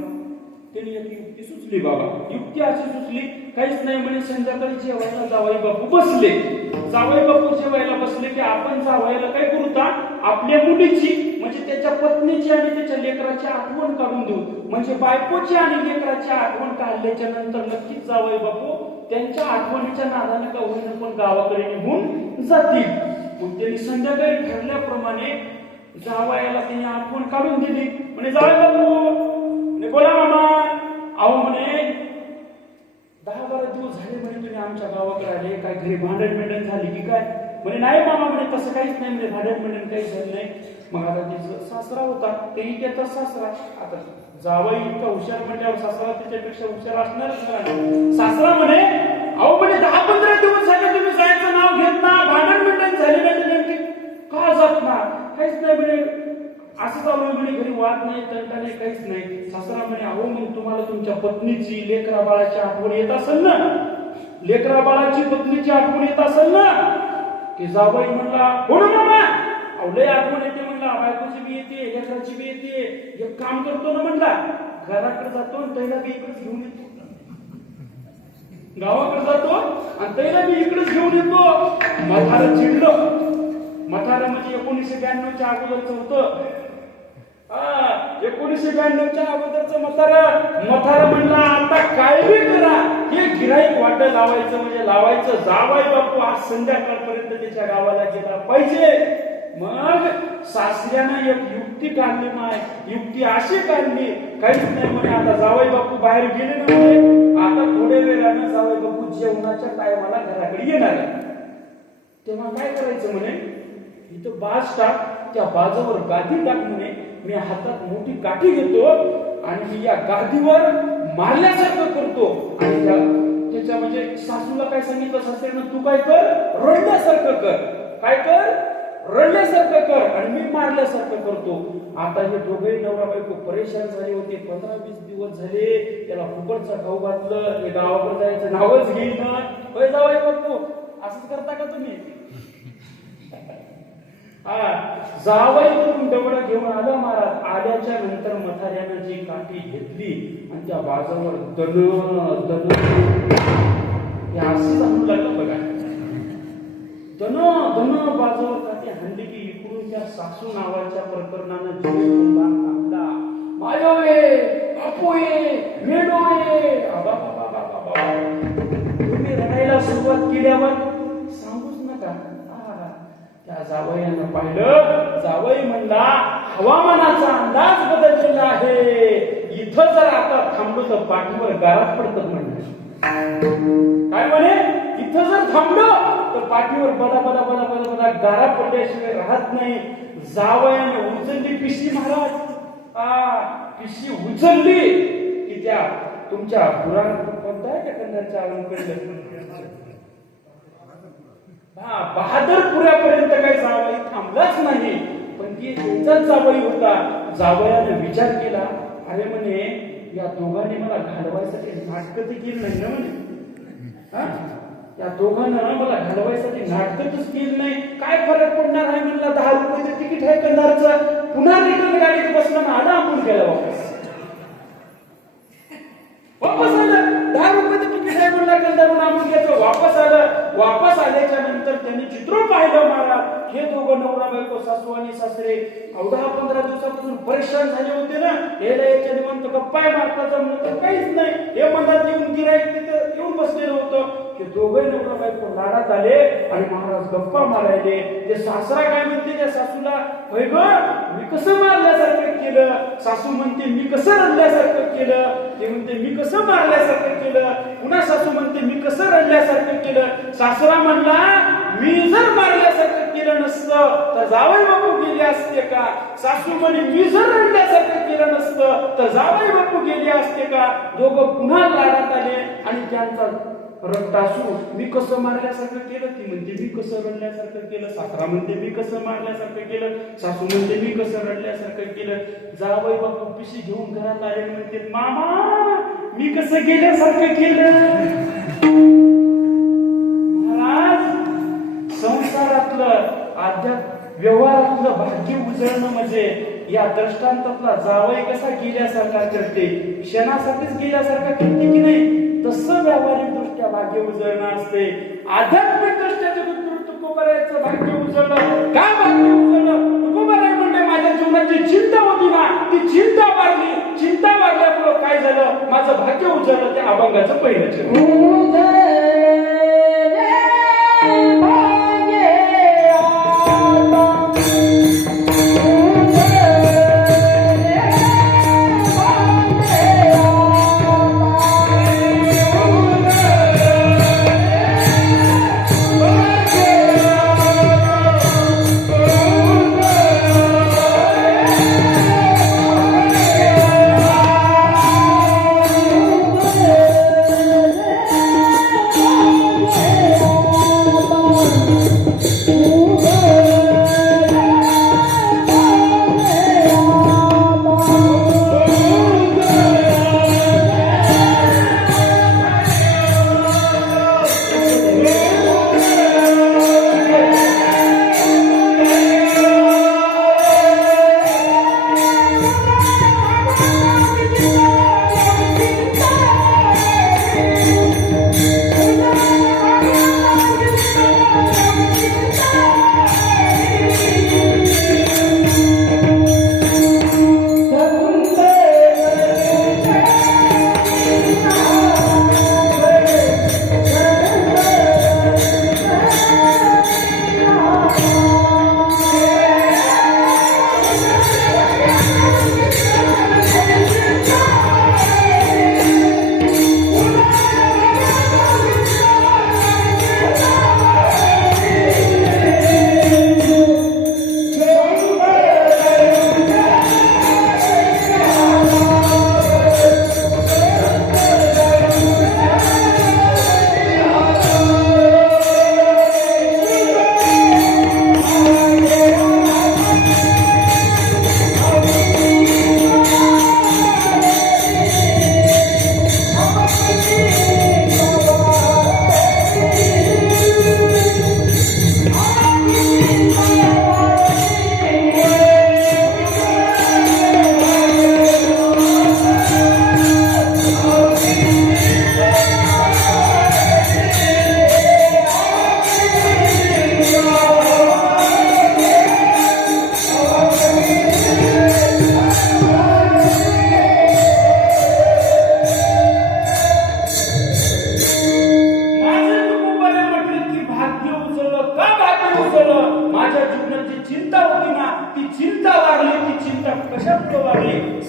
त्यांनी एक युक्ती सुचली. बाबा युक्ती अशी सुचली, काहीच नाही म्हणे संध्याकाळी जेवायला जावई बापू बसले. जावई बापू जेवायला बसले की आपण जावयाला काय करू, आपल्या मुलीची म्हणजे त्याच्या पत्नीची आणि त्याच्या लेकराची आठवण काढून देऊ, म्हणजे बायकोची आणि लेकराची आठवण काढल्याच्या नंतर नक्कीच जावई बापू त्यांच्या आठवणीच्या नादाने का होईना पण गावाकडे निघून जातील. मग त्यांनी संध्याकाळी ठरल्याप्रमाणे जावयाला त्यांनी आठवण काढून दिली. म्हणे जावई बापू बोला मामा, अहो म्हणे 10-12 दिवस झाले म्हणे तुम्ही आमच्या गावाकडे आले, काय घरी भांडण झाली की काय? म्हणे नाही मामा म्हणे तसं काहीच नाही, म्हणजे भांडण काहीच झालं नाही. मग आता तिचा सासरा होता, तेही त्याचा सासरा. आता जावई इतका हुशार म्हणल्यावर सासरा त्याच्यापेक्षा हुशार असणारच नाही. सासरा म्हणे अहो म्हणे 10-15 दिवस झाले तुम्ही जायचं नाव घेत ना, भांडण झाले नाही, नेमके का जात ना? काहीच नाही म्हणे, असं चालू म्हणे, घरी वाद नाही, तंटा नाही, काहीच नाही. सासरा म्हणे अहो मग तुम्हाला तुमच्या पत्नीची लेकरा बाळाची आठवण येत असेल ना, लेकरा बाळाची पत्नीची आठवण येत असेल ना? की जावई म्हणला हो ना मामा, अहो लय आठवण येते म्हणला, बायकोची बी येते, लेकराची बी येते. एक काम करतो ना म्हणला, घराकडे जातो आणि तैला बी इकडेच घेऊन येतो, गावाकडे जातो आणि तैला बी इकडेच घेऊन येतो. म्हातारं चिडलं. म्हातारं म्हणजे 1992च्या अगोदरच होतं. 1992च्या अगोदरचं म्हातारं म्हणला आता काय बी करा, हे गिराईक वाट लावायचं म्हणजे लावायचं. जावई बापू आज संध्याकाळपर्यंत त्याच्या गावाला गेला पाहिजे. मग सासऱ्यानं एक युक्ती काढली. नाही युक्ती अशी काढली, काहीच नाही म्हणे आता जावई बापू बाहेर गेले ना म्हणे, आता थोड्या वेळानं जावई बापू जेवणाच्या टायमाला घराकडे येणार आहे. तेव्हा काय करायचं म्हणे, इथं बाज टाक, त्या बाजावर गादी टाक म्हणे, मी हातात मोठी काठी घेतो आणि मी या गादीवर मारल्यासारखं करतो. आणि त्याच्या म्हणजे सासूला काय सांगितलं सासऱ्यानं, तू काय कर, रडल्यासारखं कर, काय कर, रडल्यासारखं कर आणि मी मारल्यासारखं करतो. आता हे दोघे नवरा बायको परेशान झाले होते. 15-20 दिवस झाले त्याला फुकटचा खाऊ घातलं, हे गावाकडे जायचं नावच घेईन. होय जावई बापू असंच करता का तुम्ही? जावई करून डबडं घेऊन आला महाराज. आल्याच्या नंतर म्हाताऱ्यानं जी काठी घेतली आणि त्या बाजावर दन हे असं आणू लागलं बघा. दन बाजावर काठी हाणली की इकडून त्या सासू नावाच्या प्रकरणानं जीव टाकला. मायोये, बापूये, मेडोये, तुम्ही रडायला सुरुवात केल्यावर सांगूच नका. त्या जावयानं पाहिलं, जावई म्हणला हवामानाचा अंदाज बदललेला आहे, इथं जर आता थांबलो तर पाठीवर गारात पडतात म्हणलं. काय म्हणे, इथं जर थांबलो तर पाठीवर बदा बदा बदा बदा बदा गारा पडल्याशिवाय राहत नाही. जावयाने उचलली पिशी महाराज. पिशी उचलली की त्या तुमच्या पुराण कोणता आहे का कंधारच्या आलमकडे बहादरपुऱ्यापर्यंत काही जावई थांबलाच नाही. पण ती त्यांचाच जावई होता. जावयाने विचार केला, अरे म्हणे या दोघांनी मला घालवायसाठी नाटक केलं नाही ना म्हणे. या दोघांना मला घालवायसाठी नाटकच केलं नाही, काय फरक पडणार आहे म्हणला. 10 रुपयाचं तिकीट आहे कंधारचं, पुन्हा रिटर्न गाडीत बसला ना आला आपण गेला वापस आलं. 10 रुपयाचं तिकीट आहे म्हणला कंधारून आपण घ्यायचं, वापस आलं. वापस आल्याच्या नंतर त्यांनी चित्र पाहिलं महाराज. हे दोघं नवरा बायको, सासू आणि सासरे 10-15 दिवसापासून परेशान झाले होते ना. हे याच्या निवंत गप्पा मारताचा म्हणत काहीच नाही. हे मनात येऊन गिराईक तिथं येऊन बसलेलं होतं. हे दोघे नवरा बायको लाडात आले आणि महाराज गप्पा मारायले. ते सासरा काय म्हणते त्या सासूला, होय ग मी कसं मारल्यासारखं केलं. सासू म्हणते मी कसं रडल्यासारखं केलं. ते म्हणते मी कसं मारल्यासारखं केलं. पुन्हा सासू म्हणते मी कसं रडल्यासारखं केलं. सासरा म्हणला मी जर मारल्यासारखं केलं नसतं तर जावई बापू गेले असते का. सासू म्हणे मी जर रडल्यासारखं केलं नसतं तर जावई बापू गेले असते का. दोघं पुन्हा लाडात आले आणि त्यांचा रक्तासू मी कसं मारल्यासारखं केलं. ती म्हणते मी कसं रडल्यासारखं केलं. सासरा म्हणते मी कसं मारल्यासारखं केलं. सासू म्हणते मी कसं रडल्यासारखं केलं. जावई बापू पिशी घेऊन घरात आले म्हणते मामा मी कसं गेल्यासारखं केलं. महाराज संसारातलं आध्यात्मिक व्यवहारातलं भाग्य उजळणं म्हणजे या दृष्टांतातला जावई कसा गेल्यासारखा करते, क्षणासाठीच गेल्यासारखा करते की नाही, तसं व्यावहारिक दृष्ट्या भाग्य उजळणं असते. आध्यात्मिक दृष्ट्या तुकोबारायचं भाग्य उजळलं. काय भाग्य उजळलं. तुकोबाराय म्हणते माझ्या जीवनात संतांची चिंता होती ना ती चिंता वाढली. चिंता वाढल्यामुळं काय झालं, माझं भाग्य उजळलं. त्या अभंगाचं पहिलं चरण.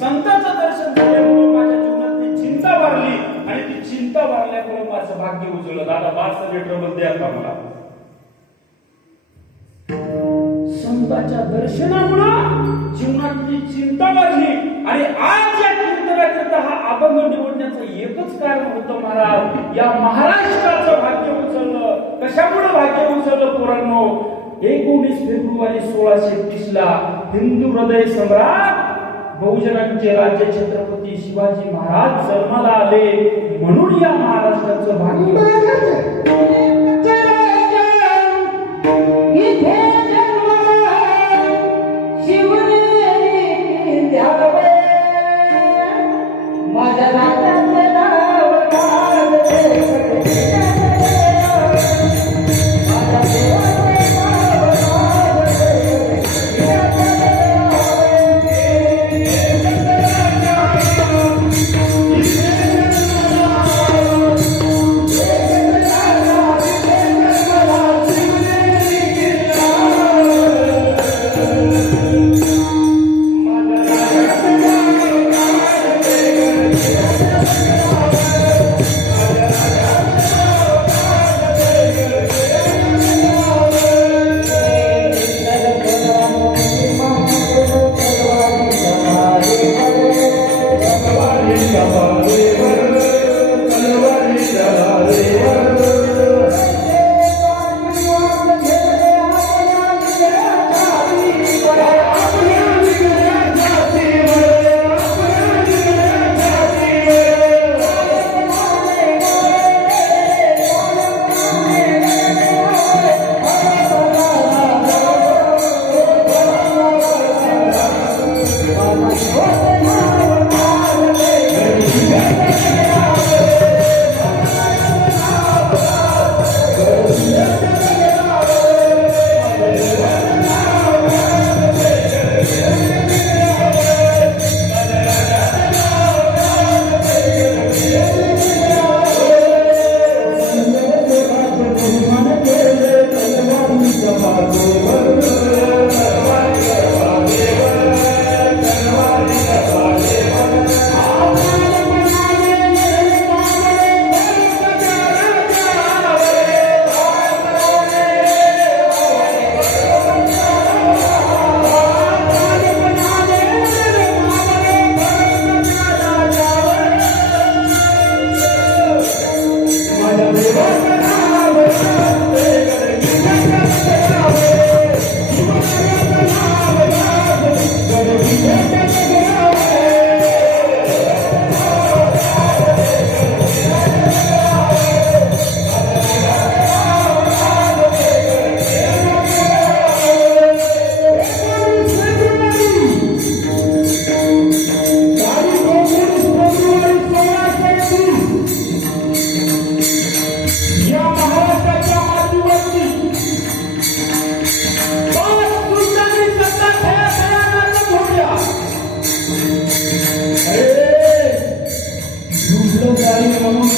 संतांचं दर्शन झाल्यामुळे माझ्या जीवनातली चिंता वाढली आणि ती चिंता वाढल्यामुळे माझं भाग्य उजळलं. दादा 12 लेटर मध्ये आता मला संतांच्या दर्शनामुळे जीवनातली चिंता वाढली आणि आज या कीर्तनाकरता हा अभंग निवडण्याचं एकच कारण होतं महाराज, या महाराष्ट्राचं भाग्य उचललं. कशामुळे भाग्य उचललं पोरांनो? 19 फेब्रुवारी 1630 ला हिंदू हृदय सम्राट बहुजनांचे राज्य छत्रपती शिवाजी महाराज जन्माला आले, म्हणून या महाराष्ट्राचं भाग्य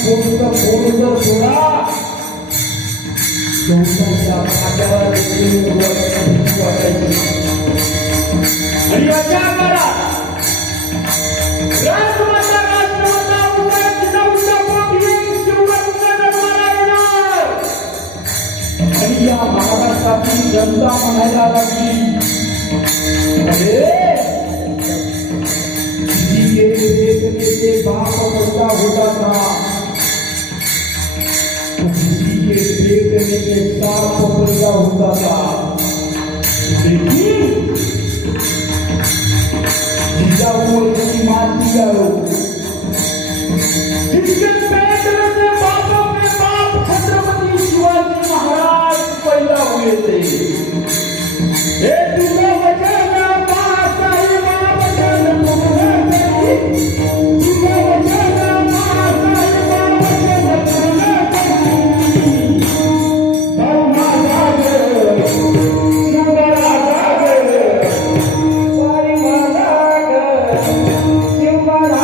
फोडून सोडा गवताच्या फाट्यावर वाटायची. आणि अशा काळात राजमाता राष्ट्रमाता उद्या मोठी शिवरात्र जन्माला येणार. आणि या महाराष्ट्रातील जनता म्हणायला लागली, अरे देखने से बाप बड़ा होता था, किसी के देखने से साफ बड़ा होता था. लेकिन जिजाऊ की माती करो, जिसके पेट में बापों के बाप छत्रपति शिवाजी महाराज पैदा हुए थे. हे तुझे वचन पासाई मां वचन तुझे तुझे वचन पासाई मां वचन तुझे धर्मा जागे सुंदरा जागे सारी माता शिवरा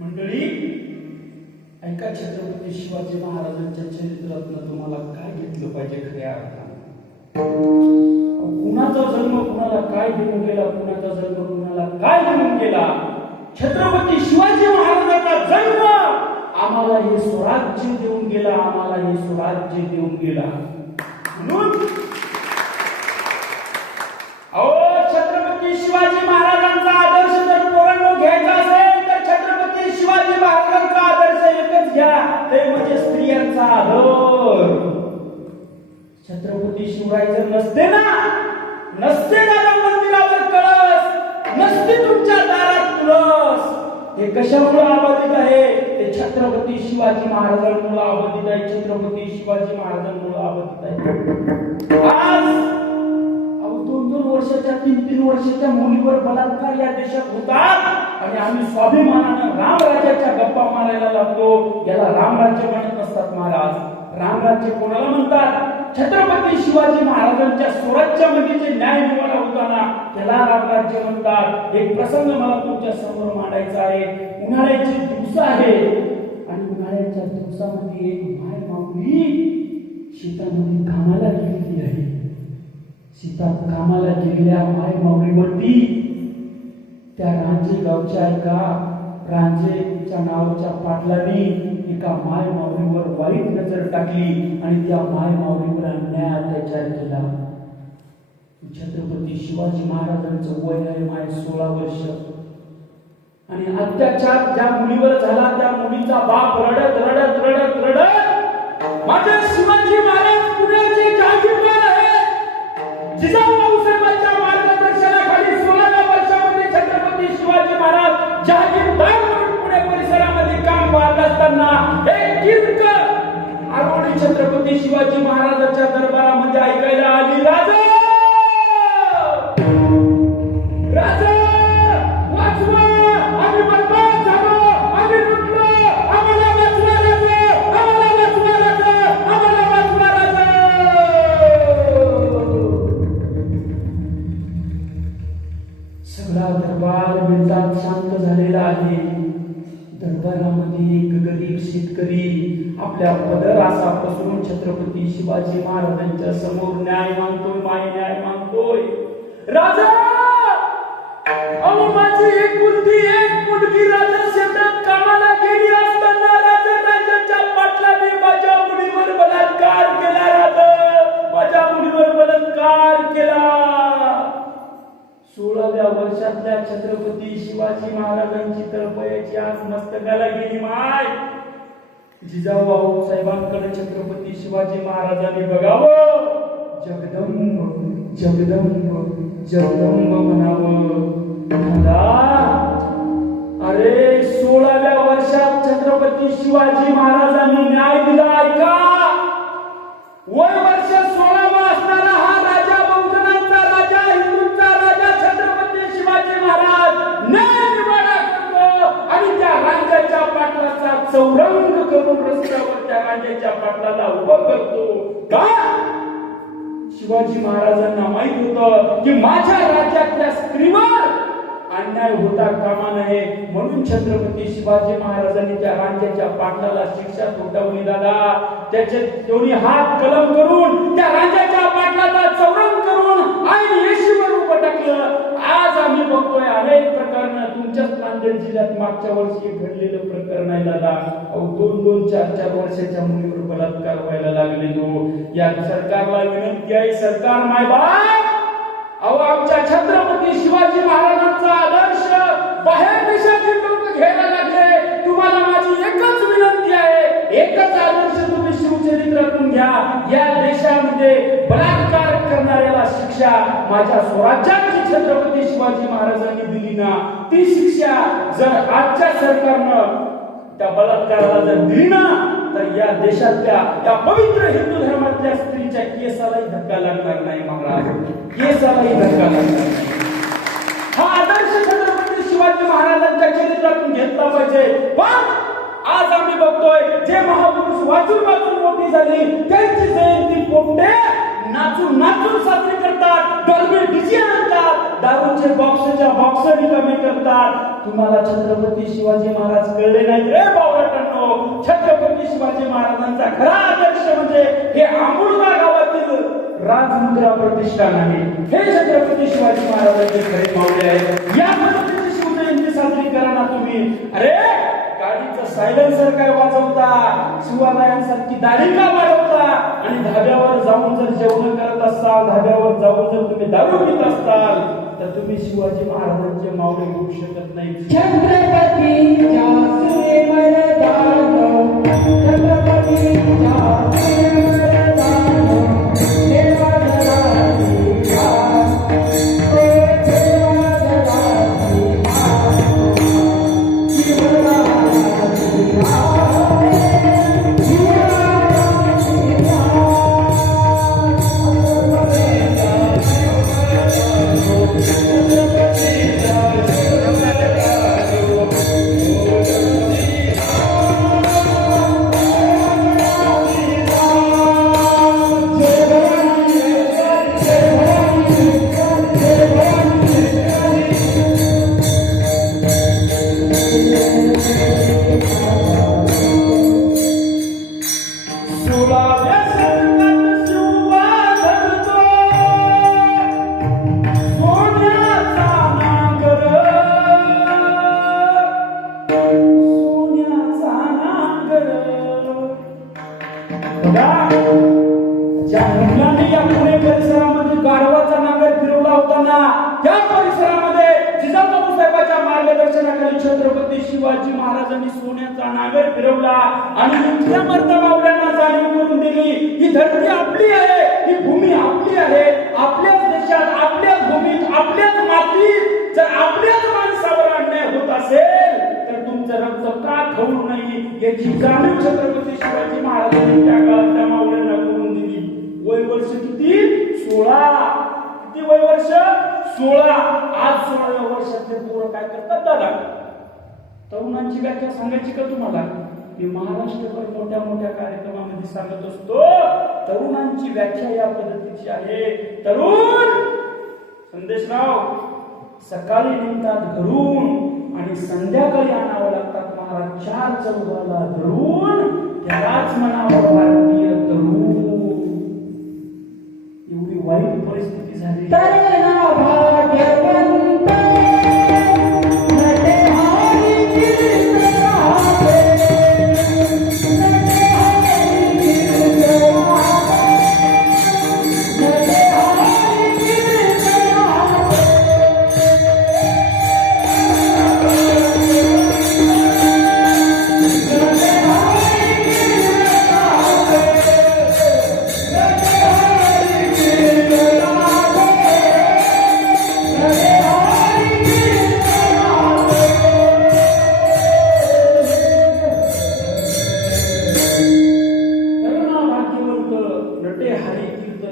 मंडळी, ऐका, छत्रपती शिवाजी महाराजांच्या चरित्रातनं तुम्हाला काय घेतलं पाहिजे खऱ्या अर्थाने. कुणाचा जन्म कुणाला काय देऊन गेला, कुणाचा जन्म कुणाला काय देऊन गेला. छत्रपती शिवाजी महाराजांचा जन्म आम्हाला हे स्वराज्य देऊन गेला, आम्हाला हे स्वराज्य देऊन गेला. म्हणून छत्रपती शिवाजी महाराजांचा आदर्श जर पोरांनो घ्यायचा असेल तर छत्रपती शिवाजी महाराजांचा आदर्श एकच घ्या, ते म्हणजे स्त्रियांचा आदर. छत्रपती शिवराय जर नसते ना मंदिरावर कळस, नसते तुमच्या दारात तुळस. हे कशामुळे आबाधित आहे? ते छत्रपती शिवाजी महाराजांमुळे आबाधित आहे. छत्रपती शिवाजी महाराजांमुळे आबाधित आहे. आज 2-2 वर्षाच्या 3-3 वर्षाच्या मुलीवर बलात्कार या देशात होतात आणि आम्ही स्वाभिमानानं रामराज्याच्या गप्पा मारायला लागतो. याला रामराज्य म्हणत नसतात महाराज. रामराज्य कोणाला म्हणतात? छत्रपती शिवाजी महाराजांच्या स्वराज्यामध्ये जे न्याय निवाडा होता ना, त्याला रामराज्य म्हणतात. एक प्रसंग मला तुमच्या समोर मांडायचा आहे. उन्हाळ्याचे दिवस आहे आणि उन्हाळ्याच्या दिवसामध्ये एक माय माऊली शेतामध्ये कामाला गेलेली आहे. शेतात कामाला गेलेल्या माय माऊलीवरती त्या रांजे गावच्या एका रांजेच्या नावाच्या पाटलांनी एका माय माऊलीवर वाईट नजर टाकली आणि त्या माय माऊलीवर अन्याय अत्याचार केला. छत्रपती शिवाजी महाराजांचं वय आहे माय 16 वर्ष आणि अत्याचार ज्या मुलीवर झाला त्या मुलीचा बाप रडत रडत रडत रडत, माझे शिवाजी महाराज पुण्याचे जागीरदार आहेत. जिजाऊ साहेबांच्या मार्गदर्शनाखाली 16व्या वर्षामध्ये छत्रपती शिवाजी महाराज जागीरदार म्हणून पुणे परिसरामध्ये काम पाहत असताना एक कीर्तक आरोळी छत्रपती शिवाजी महाराजांच्या दरबारामध्ये ऐकायला आली, राजा राजा वाचवा, आम्ही बर्बाद झालो, आम्ही लुटलो, आम्हाला वाचवा राजा, आम्हाला वाचवा राजा, आम्हाला वाचवा राजा. सगळा दरबार मिनिटात शांत झालेला आहे. दरबारामध्ये एक गरीब शेतकरी आपल्या पदरासा पसरून छत्रपती शिवाजी महाराजांच्या समोर न्याय मागतोय, न्याय मागतोय. राजा, अहो माझी एकुलती एक मुलगी राजा शेतात कामाला गेली असताना राजाच्या पाटलाने माझ्या मुलीवर बलात्कार केला. राजा, माझ्या मुलीवर बलात्कार केला. 16व्या वर्षातल्या छत्रपती शिवाजी महाराजांची तळपायाची आग मस्तकाला गेली. माय जिजाऊ साहेबांकडे छत्रपती शिवाजी महाराजांनी बघावं, जगदंब जगदंब जगदंब म्हणावं. दादा, अरे 16व्या वर्षात छत्रपती शिवाजी महाराजांनी न्याय दिला. ऐका, वय वर्ष 16 असणारा हा राजा, बहुजनांचा राजा, हिंदूंचा राजा छत्रपती शिवाजी महाराज न्यायनिवाडा करतो आणि त्या राजाच्या पाटलाचा चौरंग करून रस्त्यावर त्या राजाच्या पाटलाला उभं करतो. का? शिवाजी महाराजांना माहित होतं की माझ्या राज्यातल्या स्त्रीवर अन्याय होता कामा नये, म्हणून छत्रपती शिवाजी महाराजांनी त्या राजाच्या पाटलाला शिक्षा ठोठावली. दादा, त्याचे दोन्ही हात कलम करून त्या राजाच्या पाटलाला चौरंग करून आणि येशीवर उभं टाकलं. आज आम्ही बघतोय अनेक प्रकरण तुमच्याच नांदेड जिल्ह्यात मागच्या वर्षी घडलेलं प्रकरण आहे. दादा, 2-2, 4-4 वर्षाच्या मुलीवर बलात्कार व्हायला लागले. या सरकारला विनंती आहे, सरकार मायबाप, अहो आमच्या छत्रपती शिवाजी महाराजांचा आदर्श बाहेर देशातील लोक घ्यायला लागले. तुम्हाला माझी एकच विनंती आहे, एकच आदर्श तुम्ही शिवचरित्रातून घ्या. या देशामध्ये बलात्कार करणाऱ्याला शिक्षा माझ्या स्वराज्याची छत्रपती शिवाजी महाराजांनी दिली ना, ती शिक्षा जर आजच्या सरकारनं त्या बलात्काराला जर दिली ना, तर या देशातल्या या पवित्र हिंदू धर्मातल्या स्त्रीच्या केसालाही धक्का लागणार नाही. महाराज, केसालाही धक्का लागणार नाही. हा आदर्श छत्रपती शिवाजी महाराजांच्या चरित्रातून घेतला पाहिजे. पण आज आम्ही बघतोय जे महापुरुष वाचून मोठी झाली त्यांची जयंती पोट्टे नाचून साजरी करतात, डॉल्बी डीजे आणतात, दारूचे बॉक्स रिकामे करतात. तुम्हाला छत्रपती शिवाजी महाराज कळले नाही रे बावळटांनो. छत्रपती शिवाजी महाराजांचा खरा आदर्श म्हणजे हे आंबुळगा गावातील राजमुद्रा प्रतिष्ठान आहे. हे छत्रपती शिवाजी महाराजांचे खरे मावळे आहेत. या पद्धतीची शिवजयंती साजरी करा ना तुम्ही. अरे, गाडीचं सायलेन्सर काय वाजवता, शिवालयांसारखी दाढी का वाढवता आणि धाब्यावर जाऊन जर जेवण करत असाल, धाब्यावर जाऊन जर तुम्ही दारू पित असताल, तर तुम्ही शिवाजी महाराजांचे मावळे होऊ शकत नाही. छत्रपतीच्या सुरेमरदान, छत्रपतीच्या सुरेमरदान, देवा जगाची मान, देवा जगाची मान, शिवरायाची मान, शिवरायाची ज्या मुलांनी या पुणे परिसरामध्ये गाढवाचा नांगर फिरवला होता ना, त्या परिसरामध्ये जिजाबाई साहेबांच्या मार्गदर्शनाखाली छत्रपती शिवाजी महाराजांनी सोन्याचा नांगर फिरवला आणि इथल्या मर्दमावल्यांना जाणीव करून दिली, ही धरती आपली आहे, ही भूमी आपली आहे. आपल्याच देशात, आपल्याच भूमीत, आपल्याच मातीत जर आपल्याच माणसावर अन्याय होत असेल तर तुमचं रक्त का खाऊ नाही याची जाणीव छत्रपती शिवाजी महाराजांनी त्या काळात त्या मावळ्यांना करून दिली. वय वर्ष किती? 16. किती वय वर्ष? 16. आज 16व्या वर्षातले पोरं काय करतात दादा? तरुणांची व्याख्या सांगायची का तुम्हाला? मी महाराष्ट्रभर मोठ्या कार्यक्रमामध्ये सांगत असतो, तरुणांची व्याख्या या पद्धतीची आहे. तरुण संदेशराव सकाळी निघतात घरून आणि संध्याकाळी आणावं लागतात महाराज 4 चौघाला धरून. त्यालाच म्हणावं भारतीय तरुण. एवढी वाईट परिस्थिती झाली.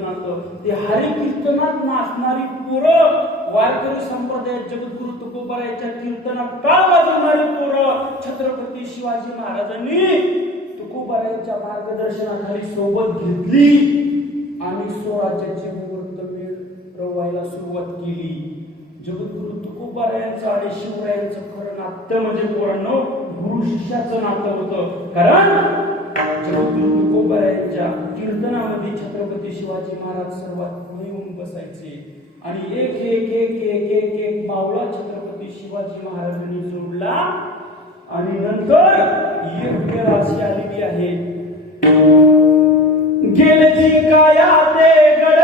कीर्तनात ते हरी कीर्तनात नाचणारी पोरं, वारकरी संप्रदायात जगद्गुरु तुकोबारायांच्या कीर्तनात टाळ वाजवणारी पोरं छत्रपती शिवाजी महाराजांनी तुकोबारायांच्या मार्गदर्शनाखाली सोबत घेतली आणि स्वराज्याची मुहूर्त मिळवायला सुरुवात केली. जगद्गुरु तुकोबारायांचं आणि शिवरायांचं खरं नातं म्हणजे पोरांनो गुरु शिष्याचं नातं होतं. कारण जगद्गुरु तुकोबारायांच्या कीर्तनामध्ये छत्रपती शिवाजी महाराज सर्वात पुढे येऊन बसायचे आणि एक एक एक एक एक एक मावळा छत्रपती शिवाजी महाराजांनी जोडला आणि नंतर एक वेळ अशी आलेली आहे, गेले जिंकाया ते गड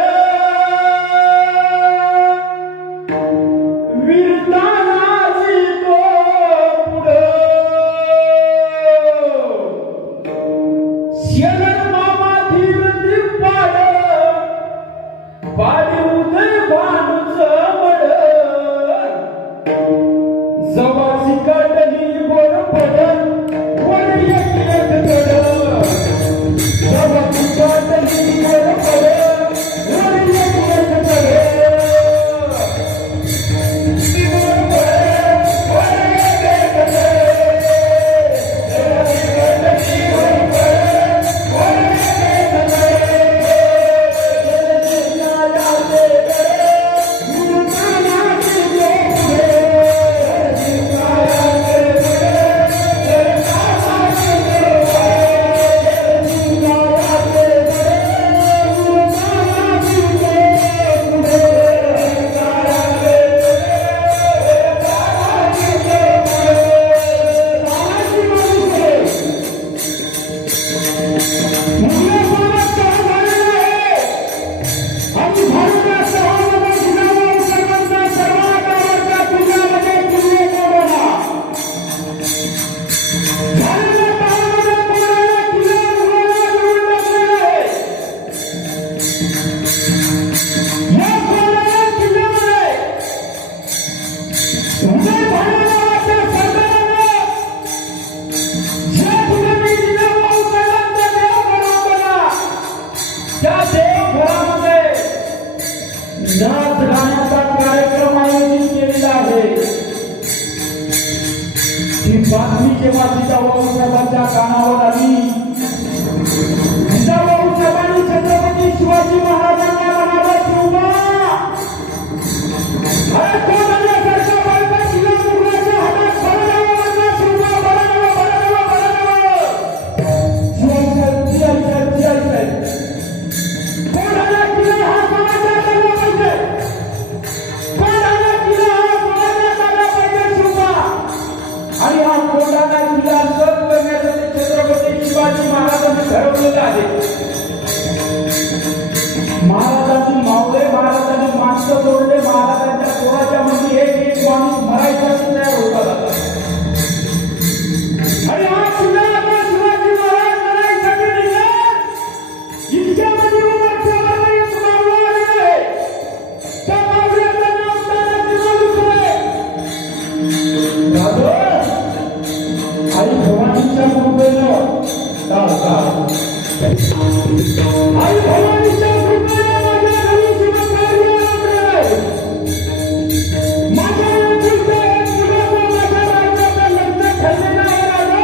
नाच गाण्याचा कार्यक्रम आयोजित केलेला आहे. ही बातमी जेव्हा जिजाऊसाहेबांच्या कानावर आली, जिजाऊसाहेबांनी छत्रपती शिवाजी महाराजांना म्हणाला, शिवबा अरे कोण आल्यासारखा बायका तिला मुलाच्या हातात बरडावा, शिवबा बरडावा. कोण आला तिला हा समाचार झाला पाहिजे, आणि हा कोंढाणा किल्ला जप करण्यासाठी छत्रपती शिवाजी महाराजांनी ठरवलेला आहे. महाराजांनी मावळे, महाराजांनी माणसं जोडले, महाराजांच्या पोराच्या मध्ये एक माणूस मरायसाठी तयार होता. आणि हा किल्ला आता शिवाजी महाराज मरायसाठी निघाला. इतक्यामध्ये एक मावळा आलेला आहे. त्या मावळ्याचं नाव तानाजी मालुसरे. आई भवानीच्या कृपेनं आई भवानीच्या कृपेनं माझ्या घरी शिवकार्य लागले. माझ्या एकुलत्या एक मुलाचा माझ्या राज्याचा लग्न ठरलेला आहे राजा.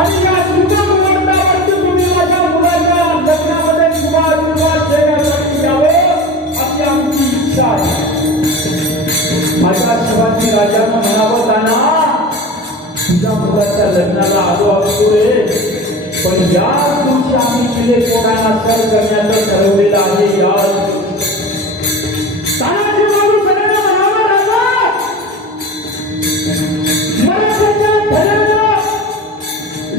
आणि या सुंदर मुहूर्तावरती तुम्ही माझ्या मुलाच्या लग्नामध्ये शुभाशीर्वाद देण्यासाठी यावं अशी आमची इच्छा आहे. माझ्या शिवाजी राजांना म्हणावं, जाना तुझ्या मुलाच्या लग्नाला आलो असतो रे, पण या दिवशी आम्ही किल्ले कोणाला सर करण्याचं ठरवलेलं आहे. या तानाजी मालुसरेला म्हणावं, राजा मराठ्याच्या धड्यानं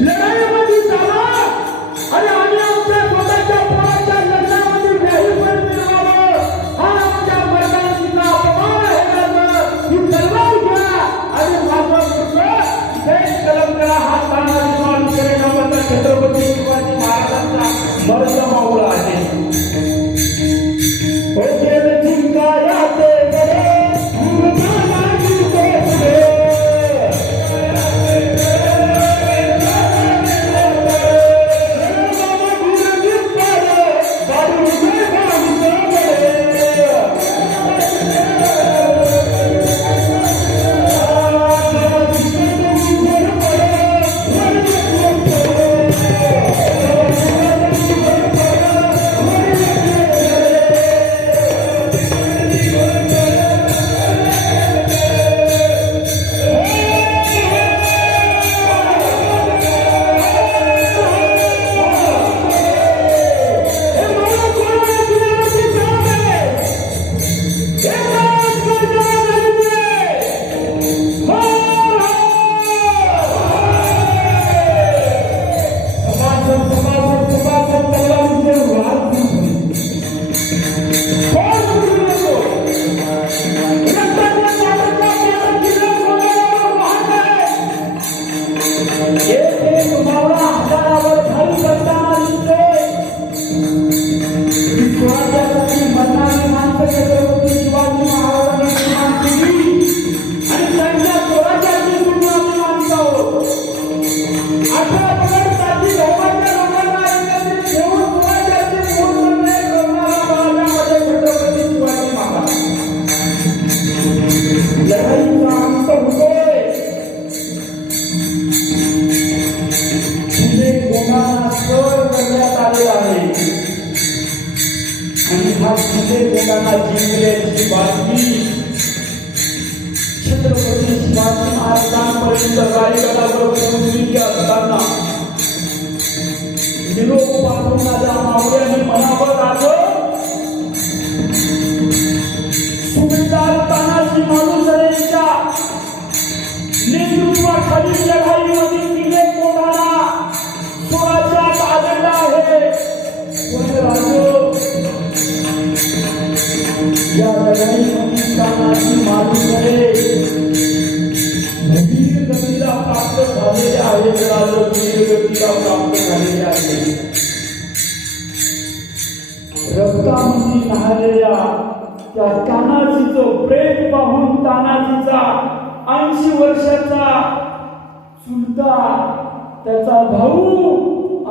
लढाईमध्ये जावा आणि आम्ही आमच्या स्वतःच्या पोराच्या लग्नामध्ये व्याहीपण मिळवावं. हा आमच्या मर्दानीचा अपमान आहे राजा. ही तलवार घ्या आणि माझा कलम करा. हा तानाजी मालुसरे नावाचा छत्रपती शिवाजी महाराजांचा मर्द मावळा आहे. ह्या जिल्ह्याला जिंकल्याची बातमी छत्रपती शिवाजी महाराजांपर्यंत रायगडावर पोहोचली असताना निरोप पाठवणाऱ्या मावळ्याने मनावर आलं सुभेदार तानाजी मालुसरेंच्या नेतृत्वाखाली लढाईमध्ये किल्ले कोणाला स्वराज्यात आलेला आहे. पण राजो या लढाईमध्ये तानाजी मालुसरे धीर गतीला प्राप्त झालेले आहेत. राजो धीर गतीला प्राप्त झालेले आहेत. रक्तामध्ये न्हालेल्या त्या तानाजीचं प्रेम पाहून तानाजीचा 80 वर्षाचा चुलता त्याचा भाऊ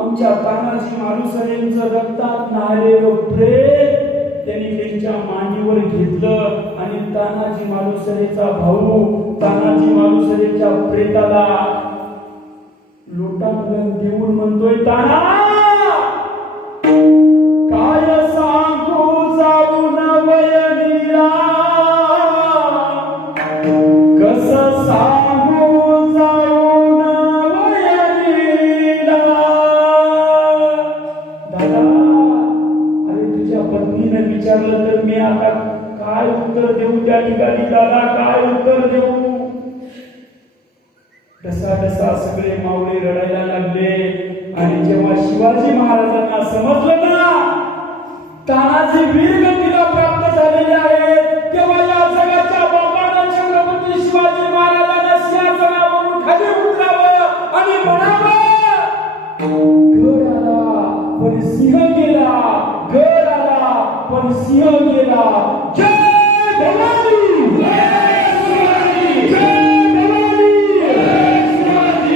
आमच्या तानाजी मालुसरेंचं रक्तात न्हालेलं प्रेम त्यांनी त्यांच्या मांडीवर घेतलं आणि तानाजी मालुसरेचा भाऊ तानाजी मालुसरेच्या प्रेताला लोटांगण देऊन म्हणतोय, ताना काय सांगू जाऊन वयनीला, कसं सांगू जाऊन वयनीला. दादा, अरे तुझ्या पत्नीने विचारलं तर मी आता काय उत्तर देऊ त्या ठिकाणी. दादा काय उत्तर देऊ. ढसा सगळे मावळे रडायला लागले. आणि जेव्हा शिवाजी महाराजांना समजलं ना तानाजी वीरगतीला प्राप्त झालेले आहेत, तेव्हा या जगाच्या बापानं छत्रपती शिवाजी महाराजांना सिंहासनावरून खाली उतरावं आणि म्हणावं, गड आला पण सिंह गेला, गड आला पण सिंह गेला. जय भवानी, जय शिवाजी, जय भवानी, जय शिवाजी.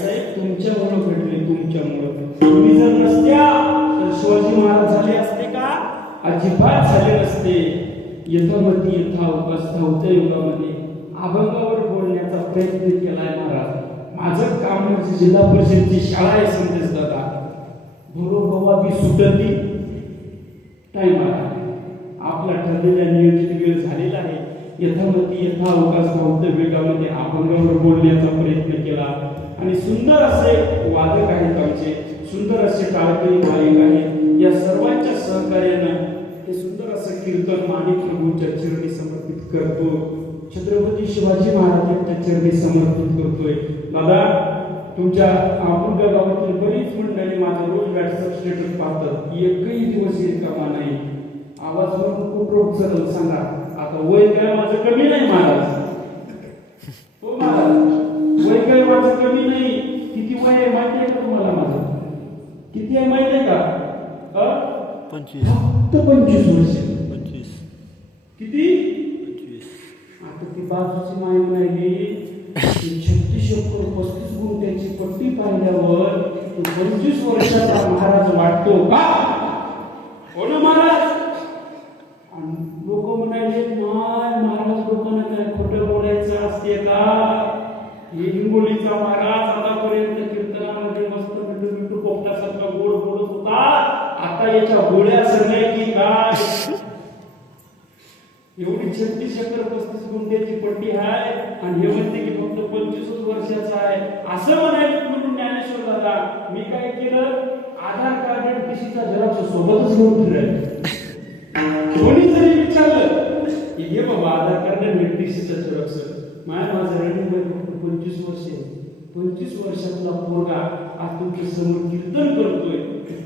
साहेब तुमच्यामुळं घडले, तुमच्यामुळं. तुम्ही जर नसत्या तर शिवाजी महाराज झाले असते का? अजिबात झाले नसते. यथामती यथावकाश धावत्या युगामध्ये अभंगावर बोलण्याचा प्रयत्न केलाय महाराज. माझं काम म्हणजे जिल्हा परिषदची शाळा आहे संदेश दादा. बरोबर बी सुटती टाइम आला. आपला ठरलेला नियोजित वेळ झालेला आहे. यथामती यथावकाश धावत्या वेगामध्ये अभंगावर बोलण्याचा प्रयत्न केला आणि सुंदर असे वादक आहेत आमचे, सुंदर असे टाळकरी गायक आहेत. या सर्वांच्या सहकार्यानं हे सुंदर असं कीर्तन माणिक प्रभूंच्या चरणी समर्पित करतो. छत्रपती शिवाजी महाराजांच्या चरणी समर्पित करतोय. दादा, तुमच्या आपुलगा गावातील बरीच मंडळी माझं रोज व्हॉट्सअप स्टेटस पाहतात. एकही दिवस रिकामा नाही. आवाज म्हणून खूप रोग चढल सांगा. आता वय काय माझं कमी नाही महाराज. हो महाराज, वय काय माझं कमी नाही. किती वय आहे माहिती आहे का तुम्हाला? माझं किती आहे माहिती आहे का? 25. फक्त 25 वर्ष. 25. किती? 25. आता ती बाजूची माहिती नाही. 36 एकर 35 गुंठ्याची पट्टी पाहिल्यावर 25 वर्षाचा महाराज वाटतो का? हो ना महाराज? लोक म्हणाले माय महाराज लोकांना काय खोटं बोलायचं असते का? हे हिंगोलीचा महाराज आतापर्यंत कीर्तनामध्ये मस्त मिठू मिठू पोपटासारखा गोड बोलत होता. आता याच्या गोळ्या सरल्या की काय? एवढी 36 एकर 35 गुंठ्याची पट्टी आहे आणि हे म्हणते की फक्त 25 वर्षाचा आहे असं म्हणायला म्हणून ज्ञानेश्वर दादा मी काय केलं, आधार कार्ड आणि टीसीचा झेरॉक्स सोबतच घेऊन फिरायला. कोणी जरी विचारलं की हे बाबा आधार कार्ड आणि टीसीचा झेरॉक्स, माझं रनिंग वय फक्त 25 वर्ष आहे. 25 वर्षातला पोरगा आज तुमच्या समोर कीर्तन करतोय.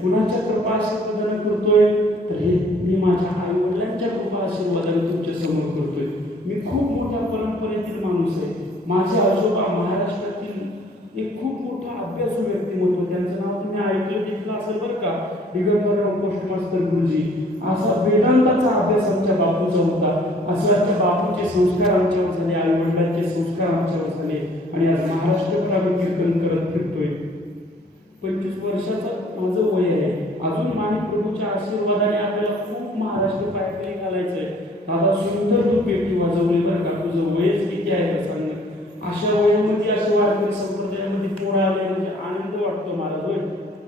कुणाच्या कृपा आशीर्वादाने करतोय? तर हे मी माझ्या आई वडिलांच्या कृपा आशीर्वादाने तुमच्या समोर करतोय. मी खूप मोठ्या परंपरेतील माणूस आहे. माझे आजोबा महाराष्ट्रातील एक खूप मोठा अभ्यासू व्यक्तिमत्व, त्यांचं नाव तुम्ही ऐकलं देखील असेल बरं का, दिगंबरराव पोस्टमास्तर गुरुजी. असा वेदांताचा अभ्यास आमच्या बापूचा होता. असं आमच्या बापूचे संस्कार आमच्यावर झाले, आई वडिलांचे संस्कार आमच्यावर झाले आणि आज महाराष्ट्रभर आम्ही कीर्तन करत फिरतोय. 25 वर्षाचं माझं वय आहे. अजून माणिक प्रभूच्या आशीर्वादाने आपल्याला खूप महाराष्ट्र पायपली घालायचंय. दादा सुंदर तू पेटी वाजवली बरं का. तुझं वयच किती आहे का सांग. अशा वयामध्ये अशा वारकरी संप्रदायामध्ये पोळ आले म्हणजे आनंद वाटतो मला. होय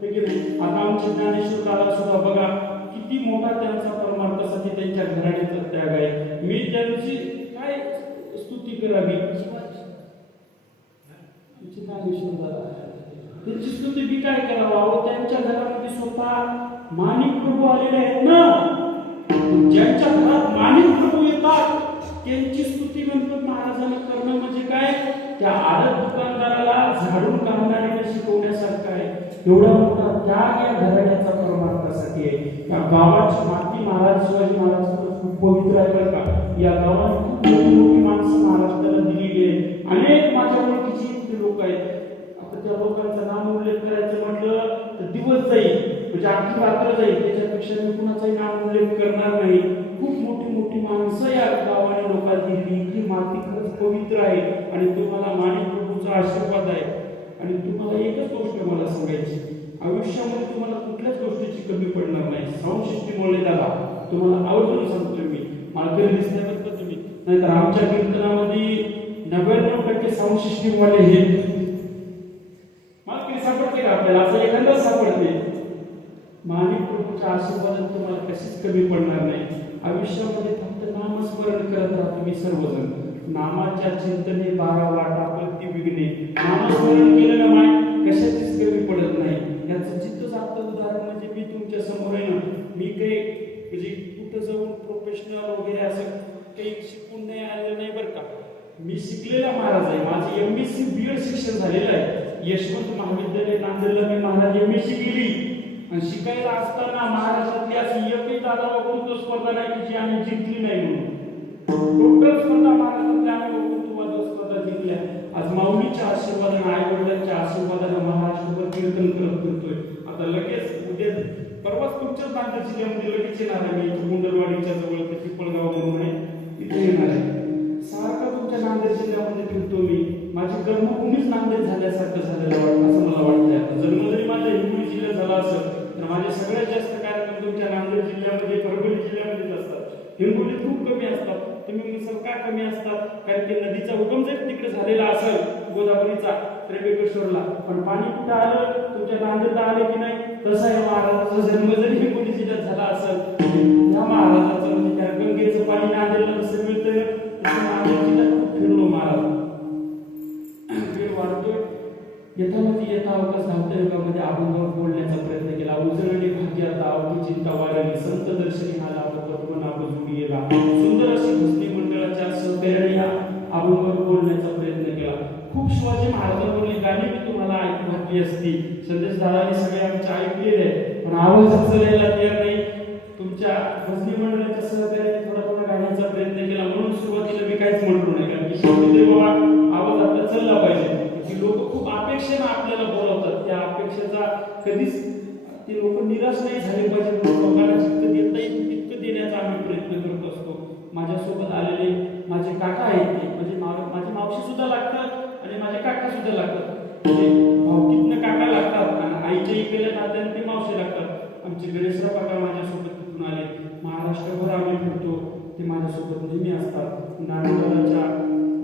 ठीक आहे. आता आमचे ज्ञानेश्वर दादा सुद्धा बघा किती मोठा त्यांचा परमार्थासाठी त्यांच्या घराण्याचा त्याग आहे. मी त्यांची काय स्तुती करावी. ज्ञानेश्वर दादा त्यांची स्तुती बी काय करावं. त्यांच्या घरामध्ये स्वतः माणिक प्रभू आलेले आहेत ना. ज्यांच्या घरात माणिक प्रभू येतात त्यांची स्तुती गणपत महाराजांना करणं म्हणजे काय, त्या आडत दुकानदाराला झाडून काढणाऱ्याला शिकवण्यासारखं आहे. एवढा मोठा त्याग या घराण्याचा परमार्थासाठी आहे. या गावाची माती महाराज शिवाजी महाराज खूप पवित्र आहे बरं का. या गावात खूप मोठी माणसं महाराष्ट्राला दिलेली आहे. अनेक माझ्या ओळखीची इतके लोक आहेत. आता त्या लोकांचा नाम उल्लेख करायचं म्हटलं तर दिवस जाईल, म्हणजे अख्खी रात्र जाईल. त्याच्यापेक्षा मी कुणाचाही नाम उल्लेख करणार नाही. खूप मोठी मोठी माणसं या गावाने लोकांनी दिली. ही माती खरंच पवित्र आहे आणि तुम्हाला माणिक प्रभूचा आशीर्वाद आहे. आणि तुम्हाला एकच गोष्ट मला सांगायची, आयुष्यामध्ये तुम्हाला कुठल्याच गोष्टीची कमी पडणार नाही. साऊंड दादा तुम्हाला आवर्जून सांगतोय मी. मला तरी दिसतंय बरं का तुम्ही, नाहीतर आमच्या कीर्तनामध्ये 99% साऊंड सिस्टीम वाले हे मला काही सापडते का आपल्याला? असं एखादंच सापडते. माणिक प्रभूच्या आशीर्वादात तुम्हाला कशीच कमी पडणार नाही. आयुष्यामध्ये फक्त नामस्मरण करत राहा तुम्ही सर्वजण. नामाच्या चिंतने 12 वाटा प्रति विघ्ने. नामस्मरण केलं ना माय कशाचीच कमी पडत नाही. याचं चित्त जागतं उदाहरण म्हणजे मी तुमच्या समोर आहे ना. मी काही म्हणजे कुठं जाऊन प्रोफेशनल वगैरे असं काही शिकून नाही आलेलं नाही बरं का. मी शिकलेला महाराज आहे. माझी MSc BEd शिक्षण झालेलं आहे. यशवंत महाविद्यालय नांदेडला मी महाराज MSc केली आणि शिकायला असताना महाराष्ट्रातली अशी एकही दादा वक्तृत्व स्पर्धा नाही की जी आम्ही जिंकली नाही म्हणून. टोटल स्पर्धा महाराष्ट्रातल्या आम्ही वक्तृत्व स्पर्धा जिंकल्या. आज माऊलीच्या आशीर्वादाने आई वडिलांच्या आशीर्वादाने महाराष्ट्रभर कीर्तन करत फिरतोय. आता लगेच उद्या परवाच तुमच्याच नांदेड जिल्ह्यामध्ये लगेच येणार आहे. मी गुंडलवाडीच्या जवळ पिपळगाव म्हणून आहे, इथे येणार आहे. सारखा तुमच्या नांदेड जिल्ह्यामध्ये फिरतो मी. माझी कर्मभूमीच नांदेड नांदेड झाल्यासारखं झालेलं वाटतं असं मला वाटतंय. आता जन्म जरी माझा हिंगोली जिल्ह्यात झाला असेल तर माझे सगळ्यात जास्त कार्यक्रम तुमच्या नांदेड जिल्ह्यामध्ये परभणी जिल्ह्यामध्येच असतात. हिंगोलीत खूप कमी असतात. तुम्ही म्हणसाल का कमी असतात? कारण की नदीचा उगम जरी तिकडे झालेला असेल गोदावरीचा त्र्यंबकेश्वरला, पण पाणी कुठं आलं? तुमच्या नांदेडला आले की नाही? तसा या महाराजाचा जन्म जरी हिंगोली जिल्ह्यात झाला असेल, या महाराजाचं म्हणजे त्या गंगेचं पाणी नांदेडला कसं मिळतंय तसं नांदेड जिल्ह्यात खूप फिरलो महाराज. वेळ वाढतोय. यथा अवकाश धावत्या युगामध्ये अभंगावर बोलण्याचा प्रयत्न केला. उजळणी भाग्याता अवघी चिंता वारली, संत दर्शनी हा लाभ पद्मनाभ जोडी गेला. सुंदर अशी भस्मी मंडळाच्या सहकार्याने या अभंगावर बोलण्याचा प्रयत्न केला. खूप शिवाजी महाराजांवरली गाणी मी तुम्हाला ऐकू घातली असती. संदेश दादाने सगळे आमचे ऐकलेले आहे, पण आवाज उचलायला तयार नाही. तुमच्या भजनी मंडळाच्या सहकार्याने थोडा गाण्याचा प्रयत्न केला. म्हणून सुरुवातीला मी काहीच म्हटलो नाही, कारण की शेवटी बाबा आवाज आपला चालला पाहिजे. की लोक खूप अपेक्षेनं आपल्याला बोलवतात. त्या अपेक्षेचा कधीच ते लोक निराश नाही झाले पाहिजे. लोकांना जितकं देता येईल तितकं देण्याचा आम्ही प्रयत्न करत असतो. माझ्यासोबत आलेले माझे काका आहेत, ते म्हणजे माझी मावशी सुद्धा लागतात आणि माझे काका सुद्धा लागतात. म्हणजे भावकीतनं काका लागतात आणि आईच्या इकडे नात्याने ते मावशी लागतात. आमचे गणेशराव काका माझ्यासोबत तिथून आले. महाराष्ट्रभर आम्ही फिरतो, ते माझ्यासोबत नेहमी असतात.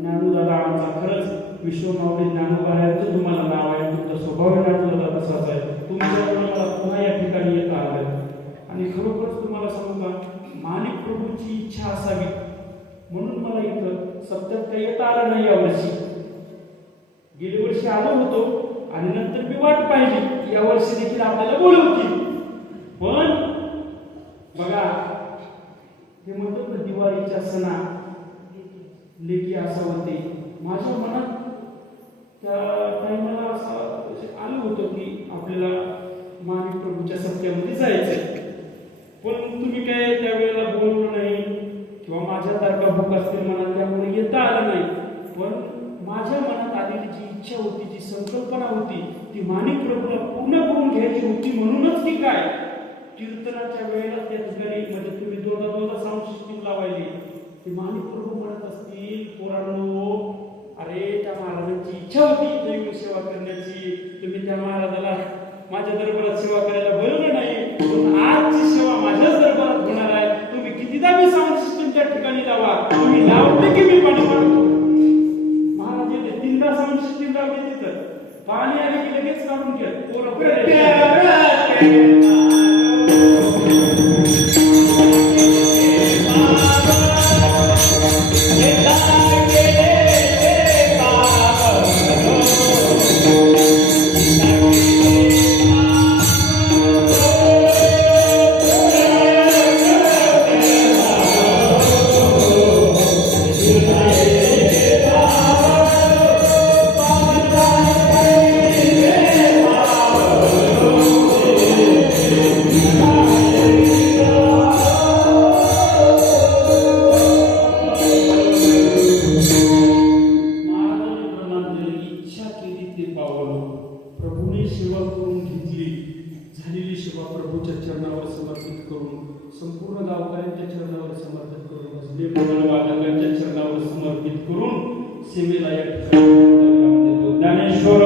ज्ञानूदादा आमचा खरंच विश्वमावळी ज्ञानोबा यांचं तुम्हाला नाव आहे. तुमचा स्वभाव ज्ञानोदादा तसाच आहे. तुमच्यामुळे मला पुन्हा या ठिकाणी येता आलंय. आणि खरोखरच तुम्हाला सांगू का, माणिक प्रभूची इच्छा असावी म्हणून मला इथं सप्त्यात काही येता आलं नाही. यावर्षी गेल्या वर्षी आलो होतो आणि नंतर मी वाट पाहिली की या वर्षी देखील आपल्याला बोलवतील. पण बघा, हे म्हणतात ना, दिवाळीच्या सणा लेकी असावते. माझ्या मनात त्या टाइमला असं आलं होतं की आपल्याला माणिक प्रभूच्या सत्यामध्ये जायचंय. पण तुम्ही काय त्यावेळेला बोलवलं नाही किंवा माझ्या तारखा भूक असतील मनात, त्यामुळे येता आलं नाही. पण माझ्या मनात आलेली जी इच्छा होती, जी संकल्पना होती, ती माणिक प्रभूला पूर्ण करून घ्यायची होती. म्हणूनच की काय, कीर्तनाच्या वेळेला त्या ठिकाणी म्हणजे तुम्ही दोनदा साऊंड सिस्टीम लावायली. ते माणिक प्रभू म्हणत असतील, पोरांनो, अरे त्या महाराजांची इच्छा होती दैव सेवा करण्याची, तुम्ही त्या महाराजाला माझ्या दरबारात सेवा करायला बोलवलं नाही. पण आजची सेवा माझ्याच दरबारात होणार आहे. तुम्ही कितीदा मी साऊंड सिस्टीम त्या ठिकाणी लावा, तुम्ही लावते की मी पाणी मारतो. महाराज येते 3दा साऊंड सिस्टीम लावली, तिथं पाणी आले की लगेच काढून घ्या. प्रभूने सेवा करून घेतली. झालेली सेवा प्रभूच्या चरणावर समर्पित करून, संपूर्ण गावकऱ्यांच्या चरणावर समर्पित करून, भजनी मंडळ वादकांच्या चरणावर समर्पित करून सेवेला या ठिकाणी ज्ञानेश्वर